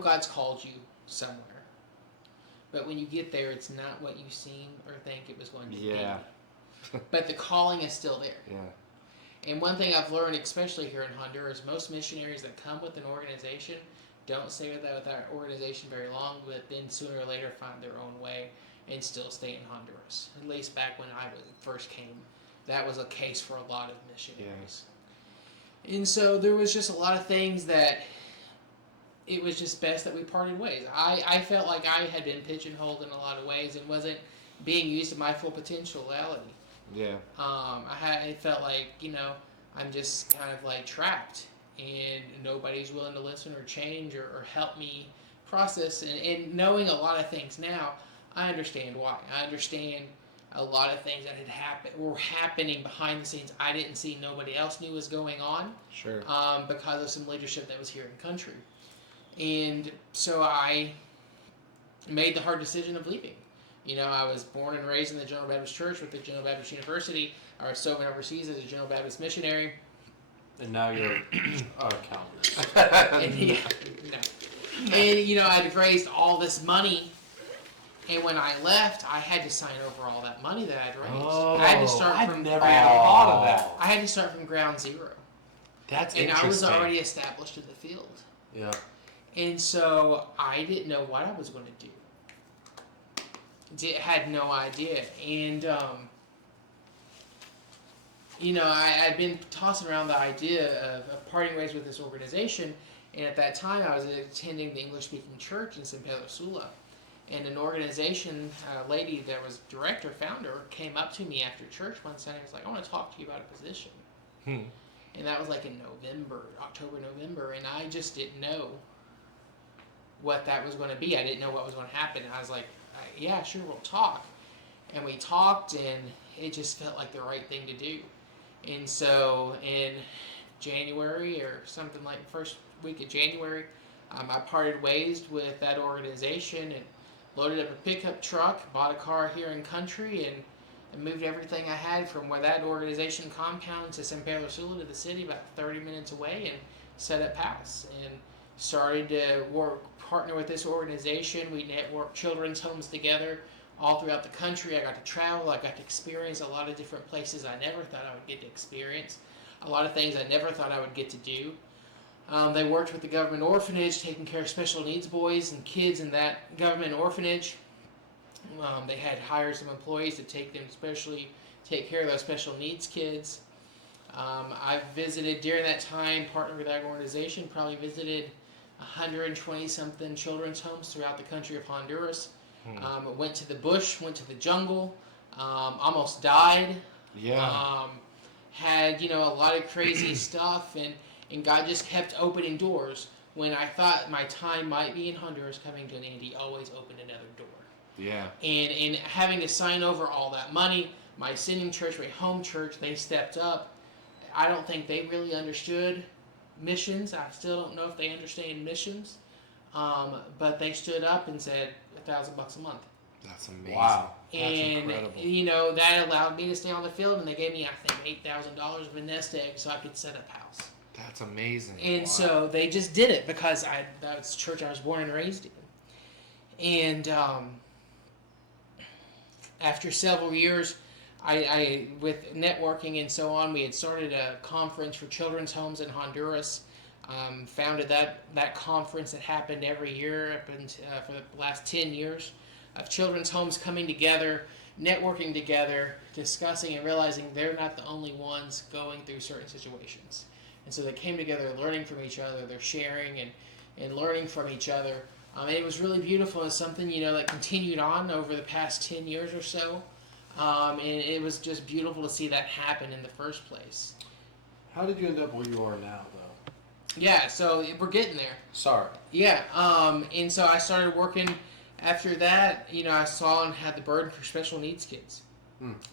God's called you somewhere. But when you get there, it's not what you seem or think it was going to be. But the calling is still there. Yeah. And one thing I've learned, especially here in Honduras, most missionaries that come with an organization don't stay with that organization very long, but then sooner or later find their own way and still stay in Honduras. At least back when I first came, that was a case for a lot of missionaries. Yeah. And so there was just a lot of things that it was just best that we parted ways. I felt like I had been pigeonholed in a lot of ways and wasn't being used to my full potentiality. Yeah. I felt like, I'm just kind of like trapped, and nobody's willing to listen or change or help me process. And knowing a lot of things now, I understand why. I understand a lot of things that had happened were happening behind the scenes. I didn't see. Nobody else knew was going on. Sure. Because of some leadership that was here in the country, and so I made the hard decision of leaving. I was born and raised in the General Baptist Church with the General Baptist University. I was serving overseas as a General Baptist missionary. And now you're accountants. And, no. And, I'd raised all this money. And when I left, I had to sign over all that money that I'd raised. I had to start I've from never even thought of that. I had to start from ground zero. That's and interesting. I was already established in the field. Yeah. And so I didn't know what I was going to do. Had no idea. And, I'd been tossing around the idea of parting ways with this organization. And at that time, I was attending the English-speaking church in San Pedro Sula. And an organization, a lady that was director, founder, came up to me after church one Sunday and was like, I want to talk to you about a position. And that was like in October, November. And I just didn't know what that was going to be. I didn't know what was going to happen. And I was like, yeah, sure, we'll talk. And we talked, and it just felt like the right thing to do. And so in January or something like the first week of January, I parted ways with that organization and loaded up a pickup truck, bought a car here in country, and moved everything I had from where that organization compound to San Pedro Sula to the city, about 30 minutes away, and set up house. And started to partner with this organization. We networked children's homes together all throughout the country. I got to travel. I got to experience a lot of different places I never thought I would get to experience. A lot of things I never thought I would get to do. They worked with the government orphanage, taking care of special needs boys and kids in that government orphanage. They had hired some employees to take care of those special needs kids. I visited during that time, partnered with that organization, probably visited 120-something children's homes throughout the country of Honduras. Went to the bush, went to the jungle, almost died. Yeah. Had, a lot of crazy stuff, and God just kept opening doors. When I thought my time might be in Honduras coming to an end, He always opened another door. Yeah. And having to sign over all that money, my sending church, my home church, they stepped up. I don't think they really understood missions. I still don't know if they understand missions. But they stood up and said $1,000 a month. That's amazing. Wow. And That's incredible. That allowed me to stay on the field, and they gave me, I think, $8,000 of a nest egg so I could set up house. That's amazing. And Wow. so they just did it because that was the church I was born and raised in. And after several years, I with networking and so on, we had started a conference for children's homes in Honduras. Founded that conference that happened every year for the last 10 years of children's homes coming together, networking together, discussing and realizing they're not the only ones going through certain situations. And so they came together learning from each other, they're sharing and learning from each other. And it was really beautiful. It's something, that continued on over the past 10 years or so. And it was just beautiful to see that happen in the first place. How did you end up where you are now, though? Yeah, so we're getting there. Sorry. Yeah, and so I started working after that. I saw and had the burden for special needs kids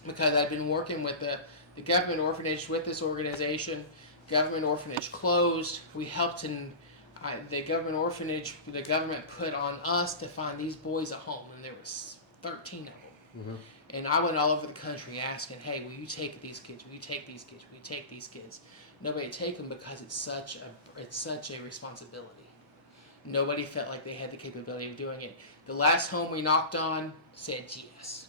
because I'd been working with the government orphanage with this organization. Government orphanage closed. We helped the government orphanage. The government put on us to find these boys a home, and there was 13 of them. Mm-hmm. And I went all over the country asking, hey, will you take these kids? Will you take these kids? Will you take these kids? Nobody take them because it's such a responsibility. Nobody felt like they had the capability of doing it. The last home we knocked on said yes.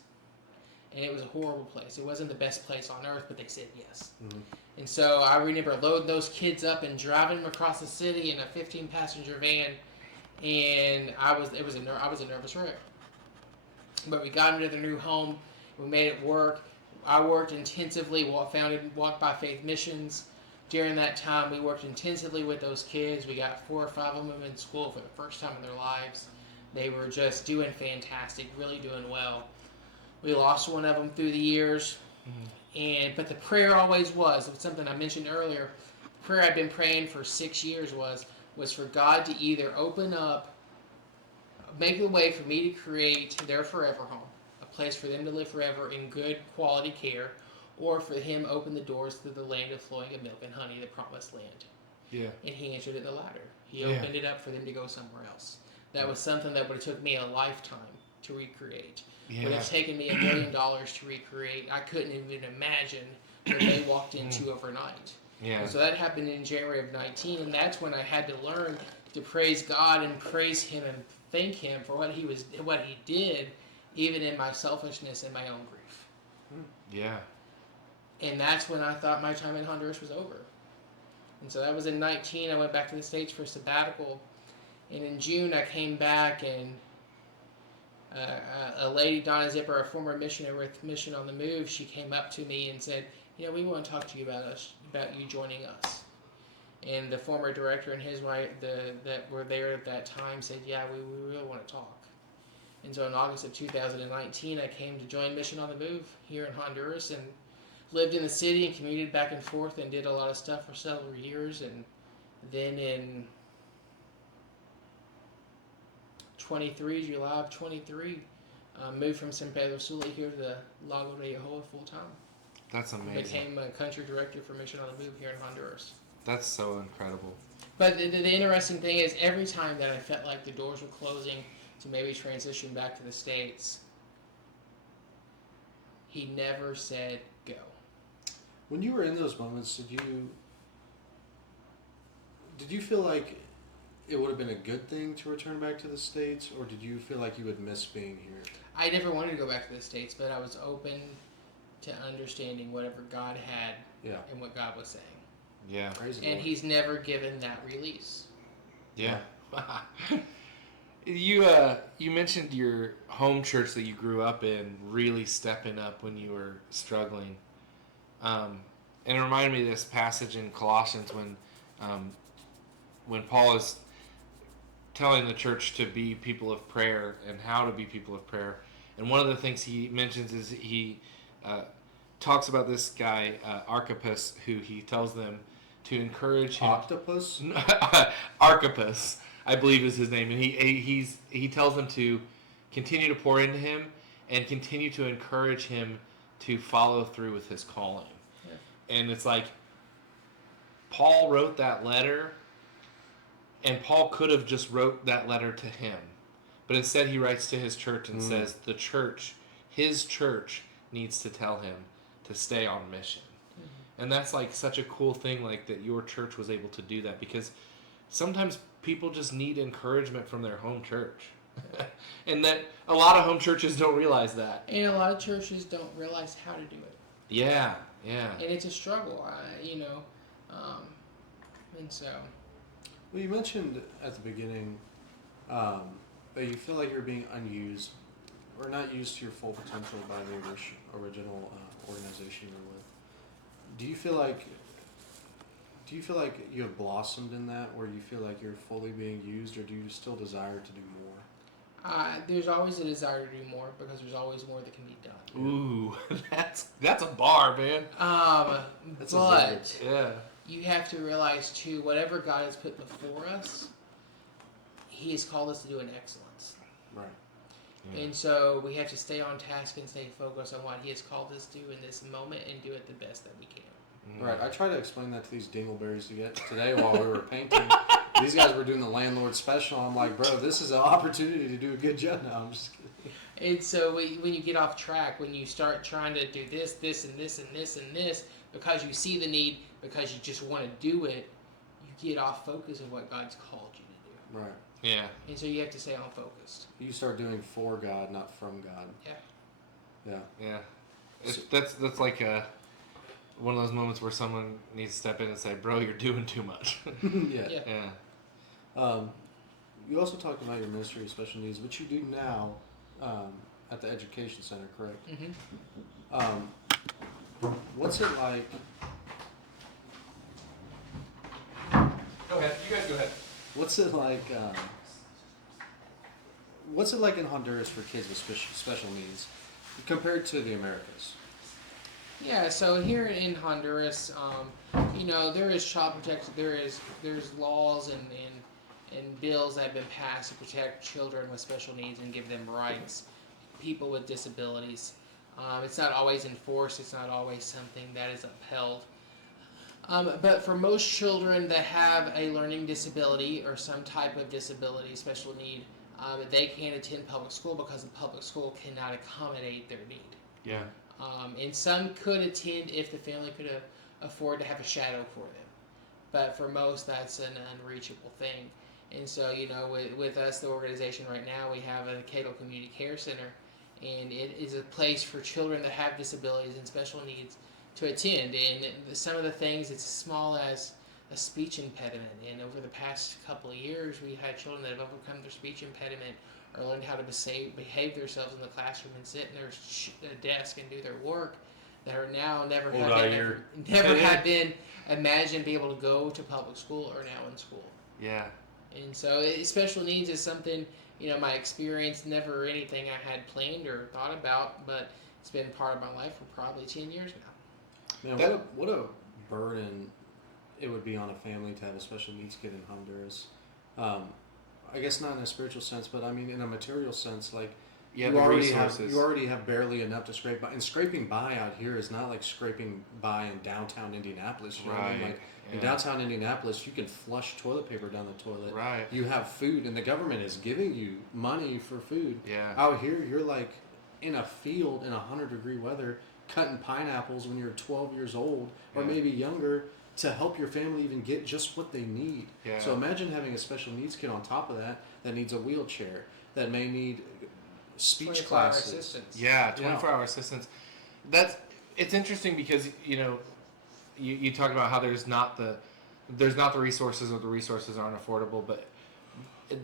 And it was a horrible place. It wasn't the best place on earth, but they said yes. Mm-hmm. And so I remember loading those kids up and driving them across the city in a 15-passenger van, and I was a nervous wreck. But we got them to their new home. We made it work. I worked intensively, founded Walk by Faith Missions. During that time, we worked intensively with those kids. We got 4 or 5 of them in school for the first time in their lives. They were just doing fantastic, really doing well. We lost one of them through the years. But the prayer always was something I mentioned earlier. The prayer I've been praying for 6 years was for God to either open up, make the way for me to create their forever home, a place for them to live forever in good quality care, or for Him open the doors to the land of flowing of milk and honey, the promised land. Yeah. And He answered it the latter. He Yeah. opened it up for them to go somewhere else. That was something that would have took me a lifetime to recreate. Yeah. Would have taken me $1 million to recreate. I couldn't even imagine what they walked into overnight. Yeah. And so that happened in January of 19, and that's when I had to learn to praise God and praise Him and thank Him for what He did, even in my selfishness and my own grief. Yeah. And that's when I thought my time in Honduras was over. And so that was in 19. I went back to the States for a sabbatical, and in June I came back, and a lady, Donna Zipper, a former missionary with Mission on the Move, she came up to me and said, we want to talk to you about you joining us. And the former director and his wife that were there at that time said, yeah, we really want to talk. And so in August of 2019, I came to join Mission on the Move here in Honduras and lived in the city and commuted back and forth and did a lot of stuff for several years. And then in July of 23, moved from San Pedro Sula here to the Lago de Yohoa full time. That's amazing. Became a country director for Mission on the Move here in Honduras. That's so incredible. But the interesting thing is, every time that I felt like the doors were closing to maybe transition back to the States, He never said go. When you were in those moments, did you feel like it would have been a good thing to return back to the States, or did you feel like you would miss being here? I never wanted to go back to the States, but I was open to understanding whatever God had and what God was saying. Yeah. Praise the And Lord. He's never given that release. Yeah. You mentioned your home church that you grew up in really stepping up when you were struggling. And it reminded me of this passage in Colossians when Paul is telling the church to be people of prayer and how to be people of prayer. And one of the things he mentions is he talks about this guy, Archippus, who he tells them to encourage him. Octopus? Archippus, I believe is his name. And he tells them to continue to pour into him and continue to encourage him to follow through with his calling. Yeah. And it's like, Paul wrote that letter, and Paul could have just wrote that letter to him. But instead he writes to his church and says the church, his church, needs to tell him to stay on mission. Mm-hmm. And that's like such a cool thing, like that your church was able to do that, because sometimes people just need encouragement from their home church. And that a lot of home churches don't realize that. And a lot of churches don't realize how to do it. Yeah, yeah. And it's a struggle, and so. Well, you mentioned at the beginning that you feel like you're being unused or not used to your full potential by the original organization you're with. Do you feel like you have blossomed in that, where you feel like you're fully being used, or do you still desire to do more? There's always a desire to do more, because there's always more that can be done. Ooh, that's a bar, man. But yeah, you have to realize too, whatever God has put before us, He has called us to do in excellence. Right. Yeah. And so we have to stay on task and stay focused on what He has called us to in this moment and do it the best that we can. Right. I tried to explain that to these dingleberries today while we were painting. These guys were doing the landlord special. I'm like, bro, this is an opportunity to do a good job. No, I'm just kidding. And so when you get off track, when you start trying to do this, and this, and this, and this, because you see the need, because you just want to do it, you get off focus of what God's called you to do. Right. Yeah. And so you have to stay on focused. You start doing for God, not from God. Yeah. Yeah. Yeah. That's like one of those moments where someone needs to step in and say, bro, you're doing too much. Yeah. Yeah. You also talked about your ministry of special needs, which you do now at the education center, correct? Mm-hmm. What's it like? Go ahead. You guys go ahead. What's it like? What's it like in Honduras for kids with special needs? compared to the Americas? Yeah, so here in Honduras, there is child protection. There's laws and bills that have been passed to protect children with special needs and give them rights, people with disabilities. It's not always enforced. It's not always something that is upheld. But for most children that have a learning disability or some type of disability, special need, they can't attend public school because the public school cannot accommodate their need. Yeah. And some could attend if the family could afford to have a shadow for them. But for most, that's an unreachable thing. And so, with us, the organization right now, we have a Cato Community Care Center, and it is a place for children that have disabilities and special needs to attend. And some of the things, it's as small as a speech impediment. And over the past couple of years, we've had children that have overcome their speech impediment or learned how to behave themselves in the classroom and sit in their desk and do their work, that are now never had been imagined to be able to go to public school or now in school. Yeah. And so special needs is something, my experience, never anything I had planned or thought about, but it's been part of my life for probably 10 years now. Man, what a burden it would be on a family to have a special needs kid in Honduras. I guess not in a spiritual sense, but I mean in a material sense, like you already have barely enough to scrape by, and scraping by out here is not like scraping by in downtown Indianapolis. You know what I mean? Like in downtown Indianapolis, you can flush toilet paper down the toilet. Right. You have food, and the government is giving you money for food. Yeah. Out here, you're like in a field in 100-degree weather, cutting pineapples when you're 12 years old or maybe younger, to help your family even get just what they need. Yeah. So imagine having a special needs kid on top of that needs a wheelchair, that may need speech classes. Assistance. Yeah, 24-hour assistance. It's interesting because you talk about how there's not the resources, or the resources aren't affordable, but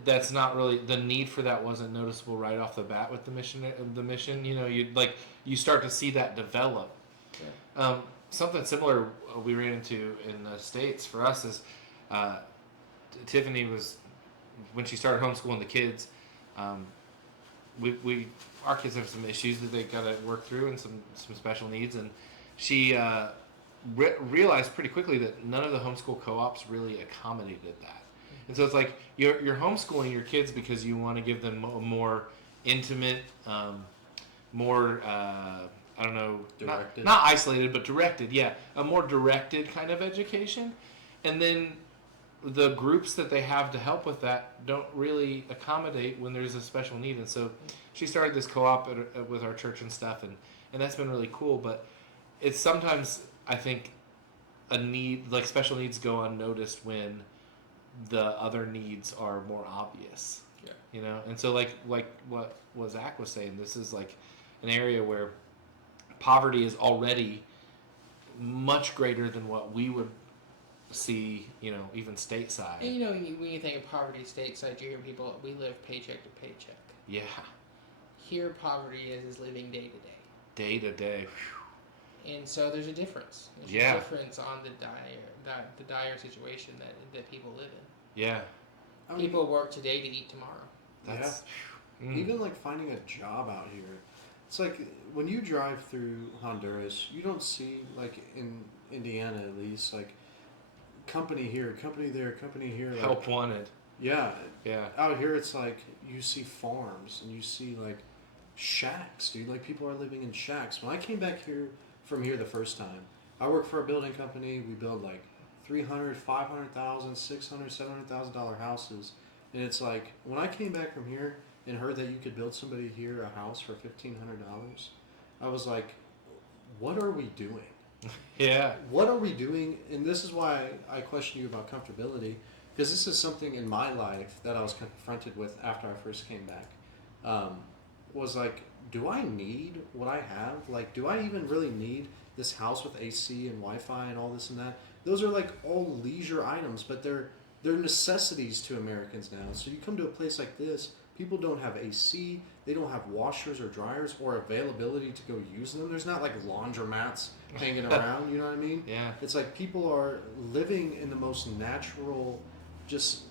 that's not really the need for that. Wasn't noticeable right off the bat with the mission. You start to see that develop. Yeah. Something similar we ran into in the States for us is Tiffany was, when she started homeschooling the kids, our kids have some issues that they got to work through and some special needs, and she realized pretty quickly that none of the homeschool co-ops really accommodated that. And so it's like you're homeschooling your kids because you want to give them a more intimate, more I don't know, not isolated, but directed. Yeah, a more directed kind of education. And then the groups that they have to help with that don't really accommodate when there's a special need. And so she started this co-op with our church and stuff, and that's been really cool. But it's sometimes, I think, a need, like special needs go unnoticed when the other needs are more obvious. Yeah. And so like what Zach was saying, this is like an area where poverty is already much greater than what we would see, even stateside. And when you think of poverty stateside, you hear people, we live paycheck to paycheck. Yeah. Here, poverty is living day to day. Day to day. And so there's a difference. There's a difference on the dire situation that people live in. Yeah. People work today to eat tomorrow. That's even like finding a job out here. It's like when you drive through Honduras, you don't see, like in Indiana at least, like company here, company there, company here. Like, help wanted. Yeah. Yeah. Out here it's like you see farms and you see like shacks, dude. Like people are living in shacks. When I came back from here the first time, I worked for a building company. We build like $300,000, $500,000, $600,000, $700,000 houses. And it's like when I came back from here and heard that you could build somebody here a house for $1,500, I was like, what are we doing? Yeah. What are we doing? And this is why I question you about comfortability, because this is something in my life that I was confronted with after I first came back. Was like, do I need what I have? Like, do I even really need this house with AC and Wi-Fi and all this and that? Those are like all leisure items, but they're necessities to Americans now. So you come to a place like this, people don't have AC, they don't have washers or dryers or availability to go use them. There's not like laundromats hanging around, you know what I mean? Yeah. It's like people are living in the most natural, just,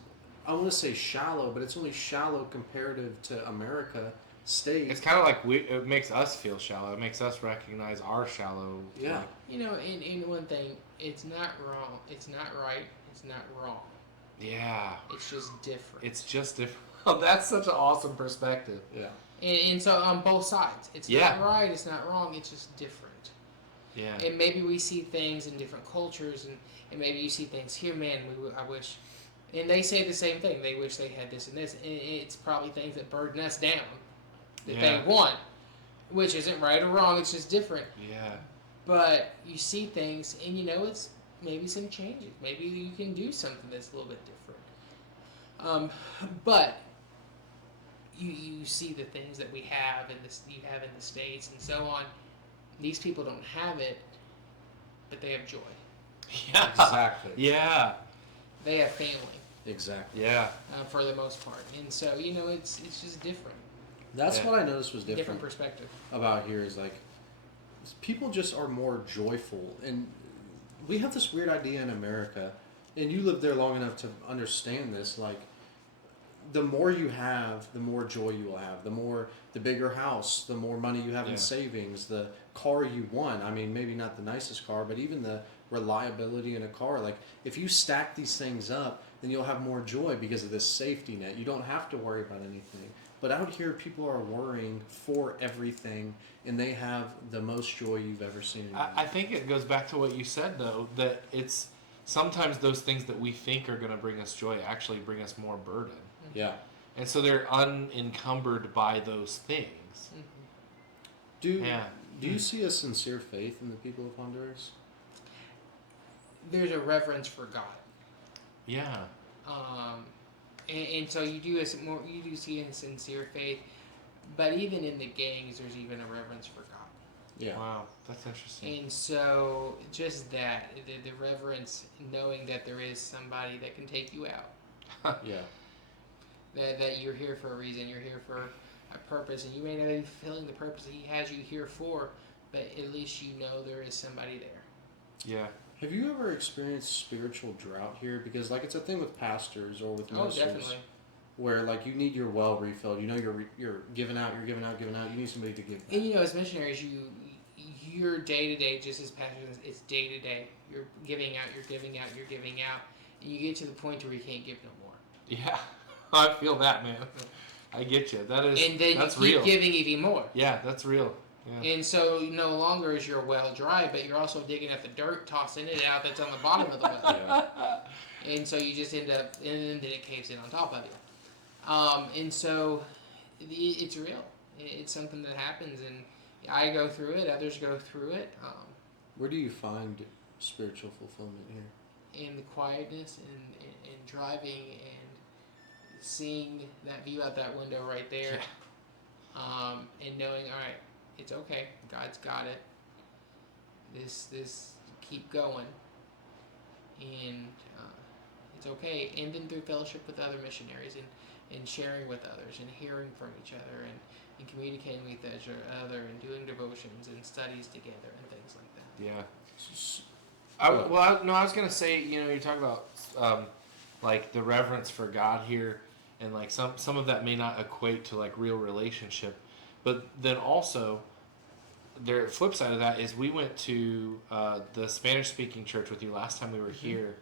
I want to say shallow, but it's only shallow comparative to America, state. It's kind of like it makes us feel shallow. It makes us recognize our shallow. Yeah. Like, in one thing, it's not wrong. It's not right. It's not wrong. yeah. It's just different. It's just different. Oh, that's such an awesome perspective. Yeah. And so on both sides, it's not right. It's not wrong. It's just different. Yeah. And maybe we see things in different cultures, and maybe you see things here. Man, I wish. And they say the same thing. They wish they had this and this. And it's probably things that burden us down that they want, which isn't right or wrong. It's just different. Yeah. But you see things, and it's maybe some changes. Maybe you can do something that's a little bit different. But you see the things that we have, and you have in the States, and so on. These people don't have it, but they have joy. Yeah. Exactly. Yeah. They have family. Exactly. Yeah. For the most part, and so it's just different. That's what I noticed was different perspective about here is like people just are more joyful, and we have this weird idea in America, and you lived there long enough to understand this. Like, the more you have, the more joy you will have. The bigger house, the more money you have in savings, the car you want. I mean, maybe not the nicest car, but even the reliability in a car. Like, if you stack these things up, then you'll have more joy because of this safety net. You don't have to worry about anything. But out here, people are worrying for everything, and they have the most joy you've ever seen. I think it goes back to what you said, though, that it's sometimes those things that we think are going to bring us joy actually bring us more burden. Yeah. And so they're unencumbered by those things. Mm-hmm. Do you see a sincere faith in the people of Honduras? There's a reverence for God. Yeah. And so you do see a sincere faith, but even in the gangs, there's even a reverence for God. Yeah. Wow, that's interesting. And so just that, the reverence, knowing that there is somebody that can take you out. Yeah. That you're here for a reason, you're here for a purpose, and you may not be fulfilling the purpose that He has you here for, but at least you know there is somebody there. Yeah. Have you ever experienced spiritual drought here? Because like it's a thing with pastors or with ministers. Oh, definitely. Where like you need your well refilled. You know you're giving out. You need somebody to give back. And as missionaries, your day to day, just as pastors, it's day to day. You're giving out, and you get to the point where you can't give no more. Yeah. I feel that, man. I get you. And then that's you keep real. giving even more. Yeah, that's real. Yeah. And so no longer is your well dry, but you're also digging up the dirt, tossing it out that's on the bottom of the well. Yeah. And so you just end up, and then it caves in on top of you. And so it's real. It's something that happens, and I go through it. Others go through it. Where do you find spiritual fulfillment here? In the quietness and driving and seeing that view out that window right there, and knowing, all right, it's okay. God's got it. This keep going, and it's okay. And then through fellowship with other missionaries and sharing with others and hearing from each other and communicating with each other and doing devotions and studies together and things like that. Yeah. I was gonna say, you talk about like the reverence for God here, and like some of that may not equate to like real relationship, but then also the flip side of that is we went to the Spanish speaking church with you last time we were here,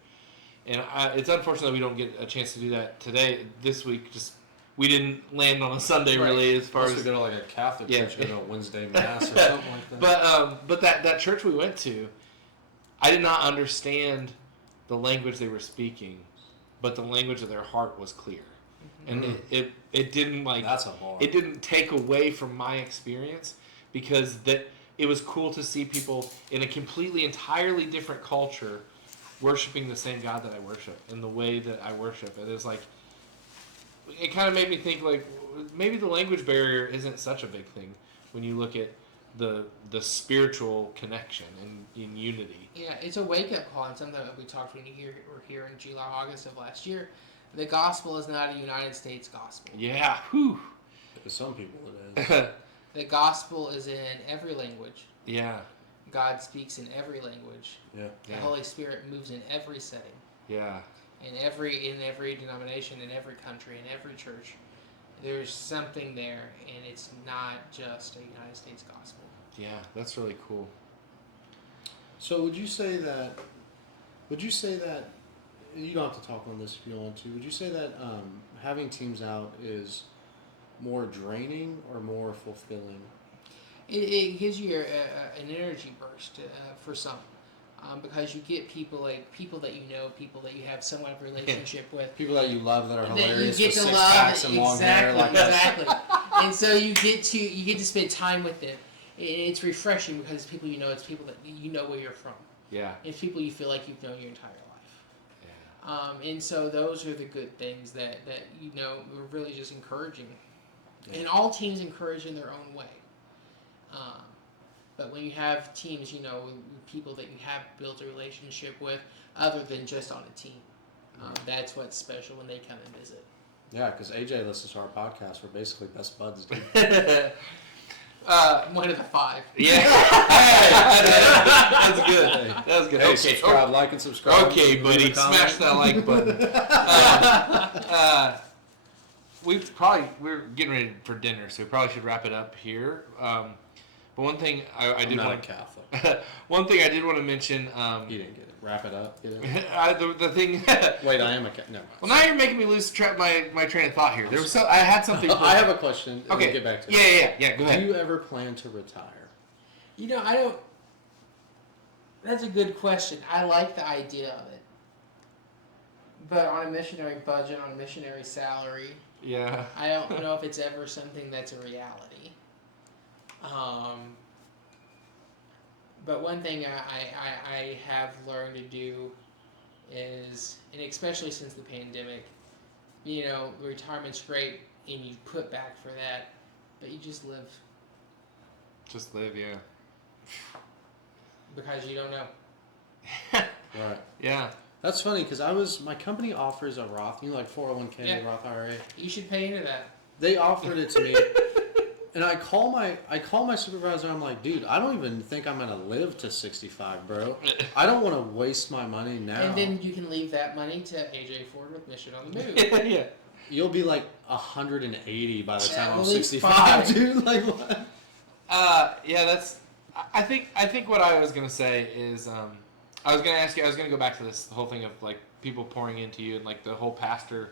and it's unfortunate that we don't get a chance to do that today. This week, just we didn't land on a Sunday really, as far as we go to like a Catholic church, go to a Wednesday mass or something like that. But that church we went to, I did not understand the language they were speaking, but the language of their heart was clear. And it didn't like that's a bar. It didn't take away from my experience, because it was cool to see people in a completely entirely different culture worshiping the same God that I worship in the way that I worship. And it's like, it kind of made me think like maybe the language barrier isn't such a big thing when you look at the spiritual connection and in unity. Yeah, it's a wake up call, and something that we talked when you were here in July, August of last year. The gospel is not a United States gospel. Yeah, whew. For some people it is. The gospel is in every language. Yeah. God speaks in every language. Yeah. The Holy Spirit moves in every setting. Yeah. In every denomination, in every country, in every church. there's something there, and it's not just a United States gospel. Yeah, that's really cool. So would you say that you don't have to talk on this if you don't want to? Would you say that having teams out is more draining or more fulfilling? It gives you an energy burst for some, because you get people that you know, people that you have somewhat of a relationship with, People that you love that are that hilarious you get with to six love. packs and long hair like us. Exactly. And so you get to spend time with them. And it's refreshing because it's people you know. It's people that you know where you're from. Yeah. It's people you feel like you've known your entire life. Yeah. And so those are the good things that we're really just encouraging. Yeah. And all teams encourage in their own way. But when you have teams, people that you have built a relationship with, other than just on a team, that's what's special when they come and visit. Yeah, because AJ listens to our podcast. We're basically best buds, dude. One of the 5. Yeah. That's good. That's good. Hey, Okay. subscribe, like, and subscribe. Okay, buddy. Smash that like button. We're getting ready for dinner, so we probably should wrap it up here. But one thing I did want Catholic. one thing I did want to mention. You didn't get it. Wrap it up. Get it? The thing. Wait, I am a Catholic. No. Well, now you're making me lose my train of thought here. There was I had something. I have a question. Okay. We'll get back to it. Yeah. Go ahead. Do you ever plan to retire? I don't. That's a good question. I like the idea of it, but on a missionary budget, on a missionary salary, Yeah. I don't know if it's ever something that's a reality. But one thing I have learned to do is, and especially since the pandemic, retirement's great and you put back for that, but you just live. Just live, yeah. Because you don't know. Right. Yeah. That's funny because my company offers a Roth, like 401k, Yeah. Roth IRA. You should pay into that. They offered it to me. And I call my supervisor. I'm like, dude, I don't even think I'm gonna live to 65, bro. I don't want to waste my money now. And then you can leave that money to AJ Ford with Mission on the Move. Yeah. You'll be like 180 by the time I'm At least 65, 5. dude. Like what? Yeah. That's. I think what I was gonna say is I was gonna ask you. I was gonna go back to this whole thing of like people pouring into you and like the whole pastor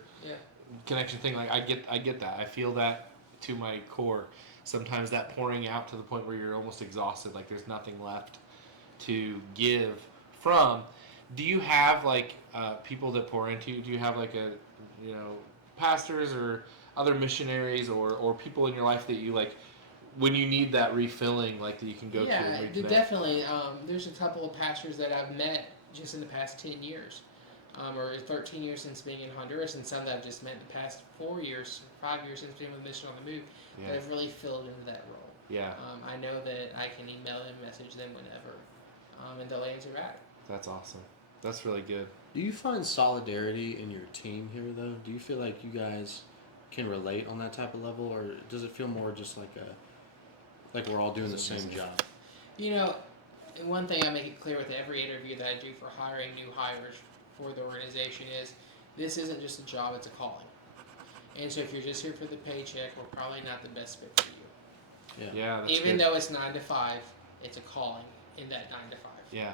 connection thing. Like I get that. I feel that to my core. Sometimes that pouring out to the point where you're almost exhausted, like there's nothing left to give from. Do you have like people that pour into you? Do you have like pastors or other missionaries or people in your life that you like when you need that refilling, like that you can go to? Yeah, definitely. There's a couple of pastors that I've met just in the past 10 years. Or 13 years since being in Honduras, and some that I've just met in the past 5 years since being with Mission on the Move, that have really filled into that role. Yeah. I know that I can email them, message them whenever, and they'll answer back. That's awesome. That's really good. Do you find solidarity in your team here, though? Do you feel like you guys can relate on that type of level, or does it feel more just like we're all doing the same job? One thing I make it clear with every interview that I do for hiring new hires for the organization is this isn't just a job, it's a calling. And so if you're just here for the paycheck, we're probably not the best fit for you. Yeah. That's Even good. though it's 9 to 5, it's a calling in that 9 to 5. Yeah.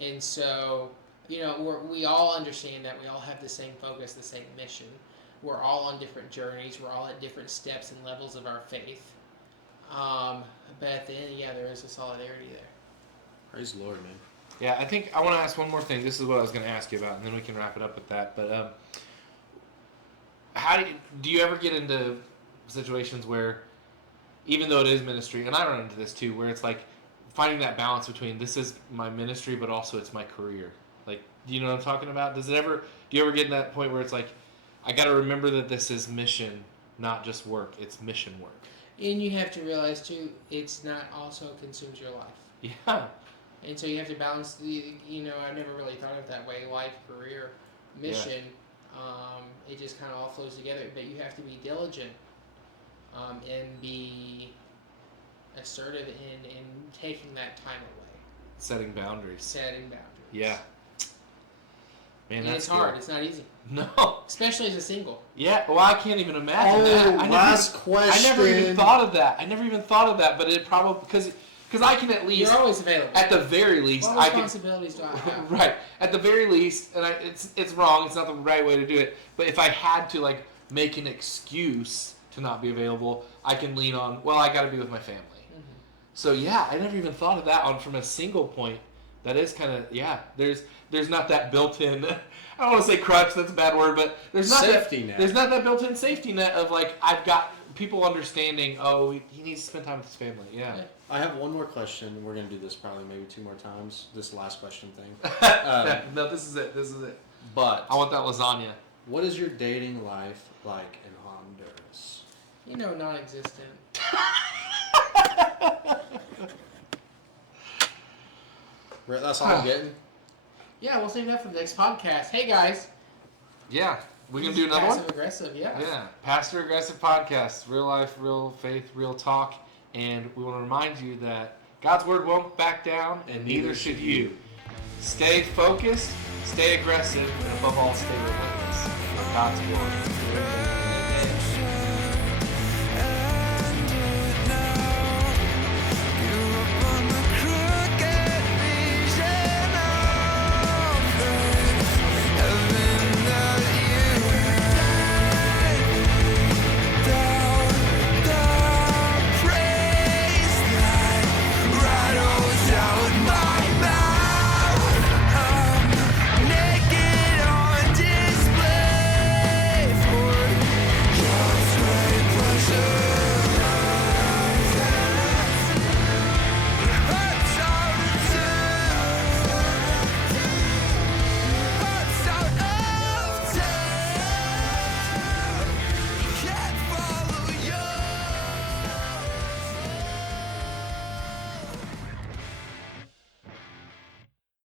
And so, we all understand that we all have the same focus, the same mission. We're all on different journeys. We're all at different steps and levels of our faith. But at the end, there is a solidarity there. Praise the Lord, man. Yeah, I think I want to ask one more thing. This is what I was going to ask you about, and then we can wrap it up with that. But how do you ever get into situations where, even though it is ministry, and I run into this too, where it's like finding that balance between this is my ministry, but also it's my career. Like, do you know what I'm talking about? Do you ever get to that point where it's like, I got to remember that this is mission, not just work. It's mission work. And you have to realize too, it's not also consumes your life. Yeah. And so you have to balance I never really thought of it that way, life, career, mission. It just kind of all flows together. But you have to be diligent and be assertive in taking that time away. Setting boundaries. Setting boundaries. Yeah. Man, And that's it's hard. scary. It's not easy, No. especially as a single. Yeah, well, I can't even imagine Oh, that. last question. I never even thought of that. But it probably because I can at least You're always available. at the very least What I can responsibilities do I have? right at the very least, and it's wrong. It's not the right way to do it. But if I had to like make an excuse to not be available, I can lean on. Well, I got to be with my family. Mm-hmm. So yeah, I never even thought of that on from a single point. That is kind of There's not that built-in. I don't want to say crutch. That's a bad word, but there's not Safety that net. There's not that built-in safety net of like I've got people understanding. Oh, he needs to spend time with his family. Yeah. I have one more question. We're going to do this probably maybe 2 more times. This last question thing. No, this is it. This is it. But I want that lasagna. what is your dating life like in Honduras? You know, non-existent. That's all I'm getting? Yeah, we'll save that for the next podcast. Hey guys. Yeah, we can do another one. Passive aggressive, yeah. Yeah, Pastor Aggressive Podcast, real life, real faith, real talk, and we want to remind you that God's word won't back down, and neither should you. Stay focused, stay aggressive, and above all, stay relentless. God's word.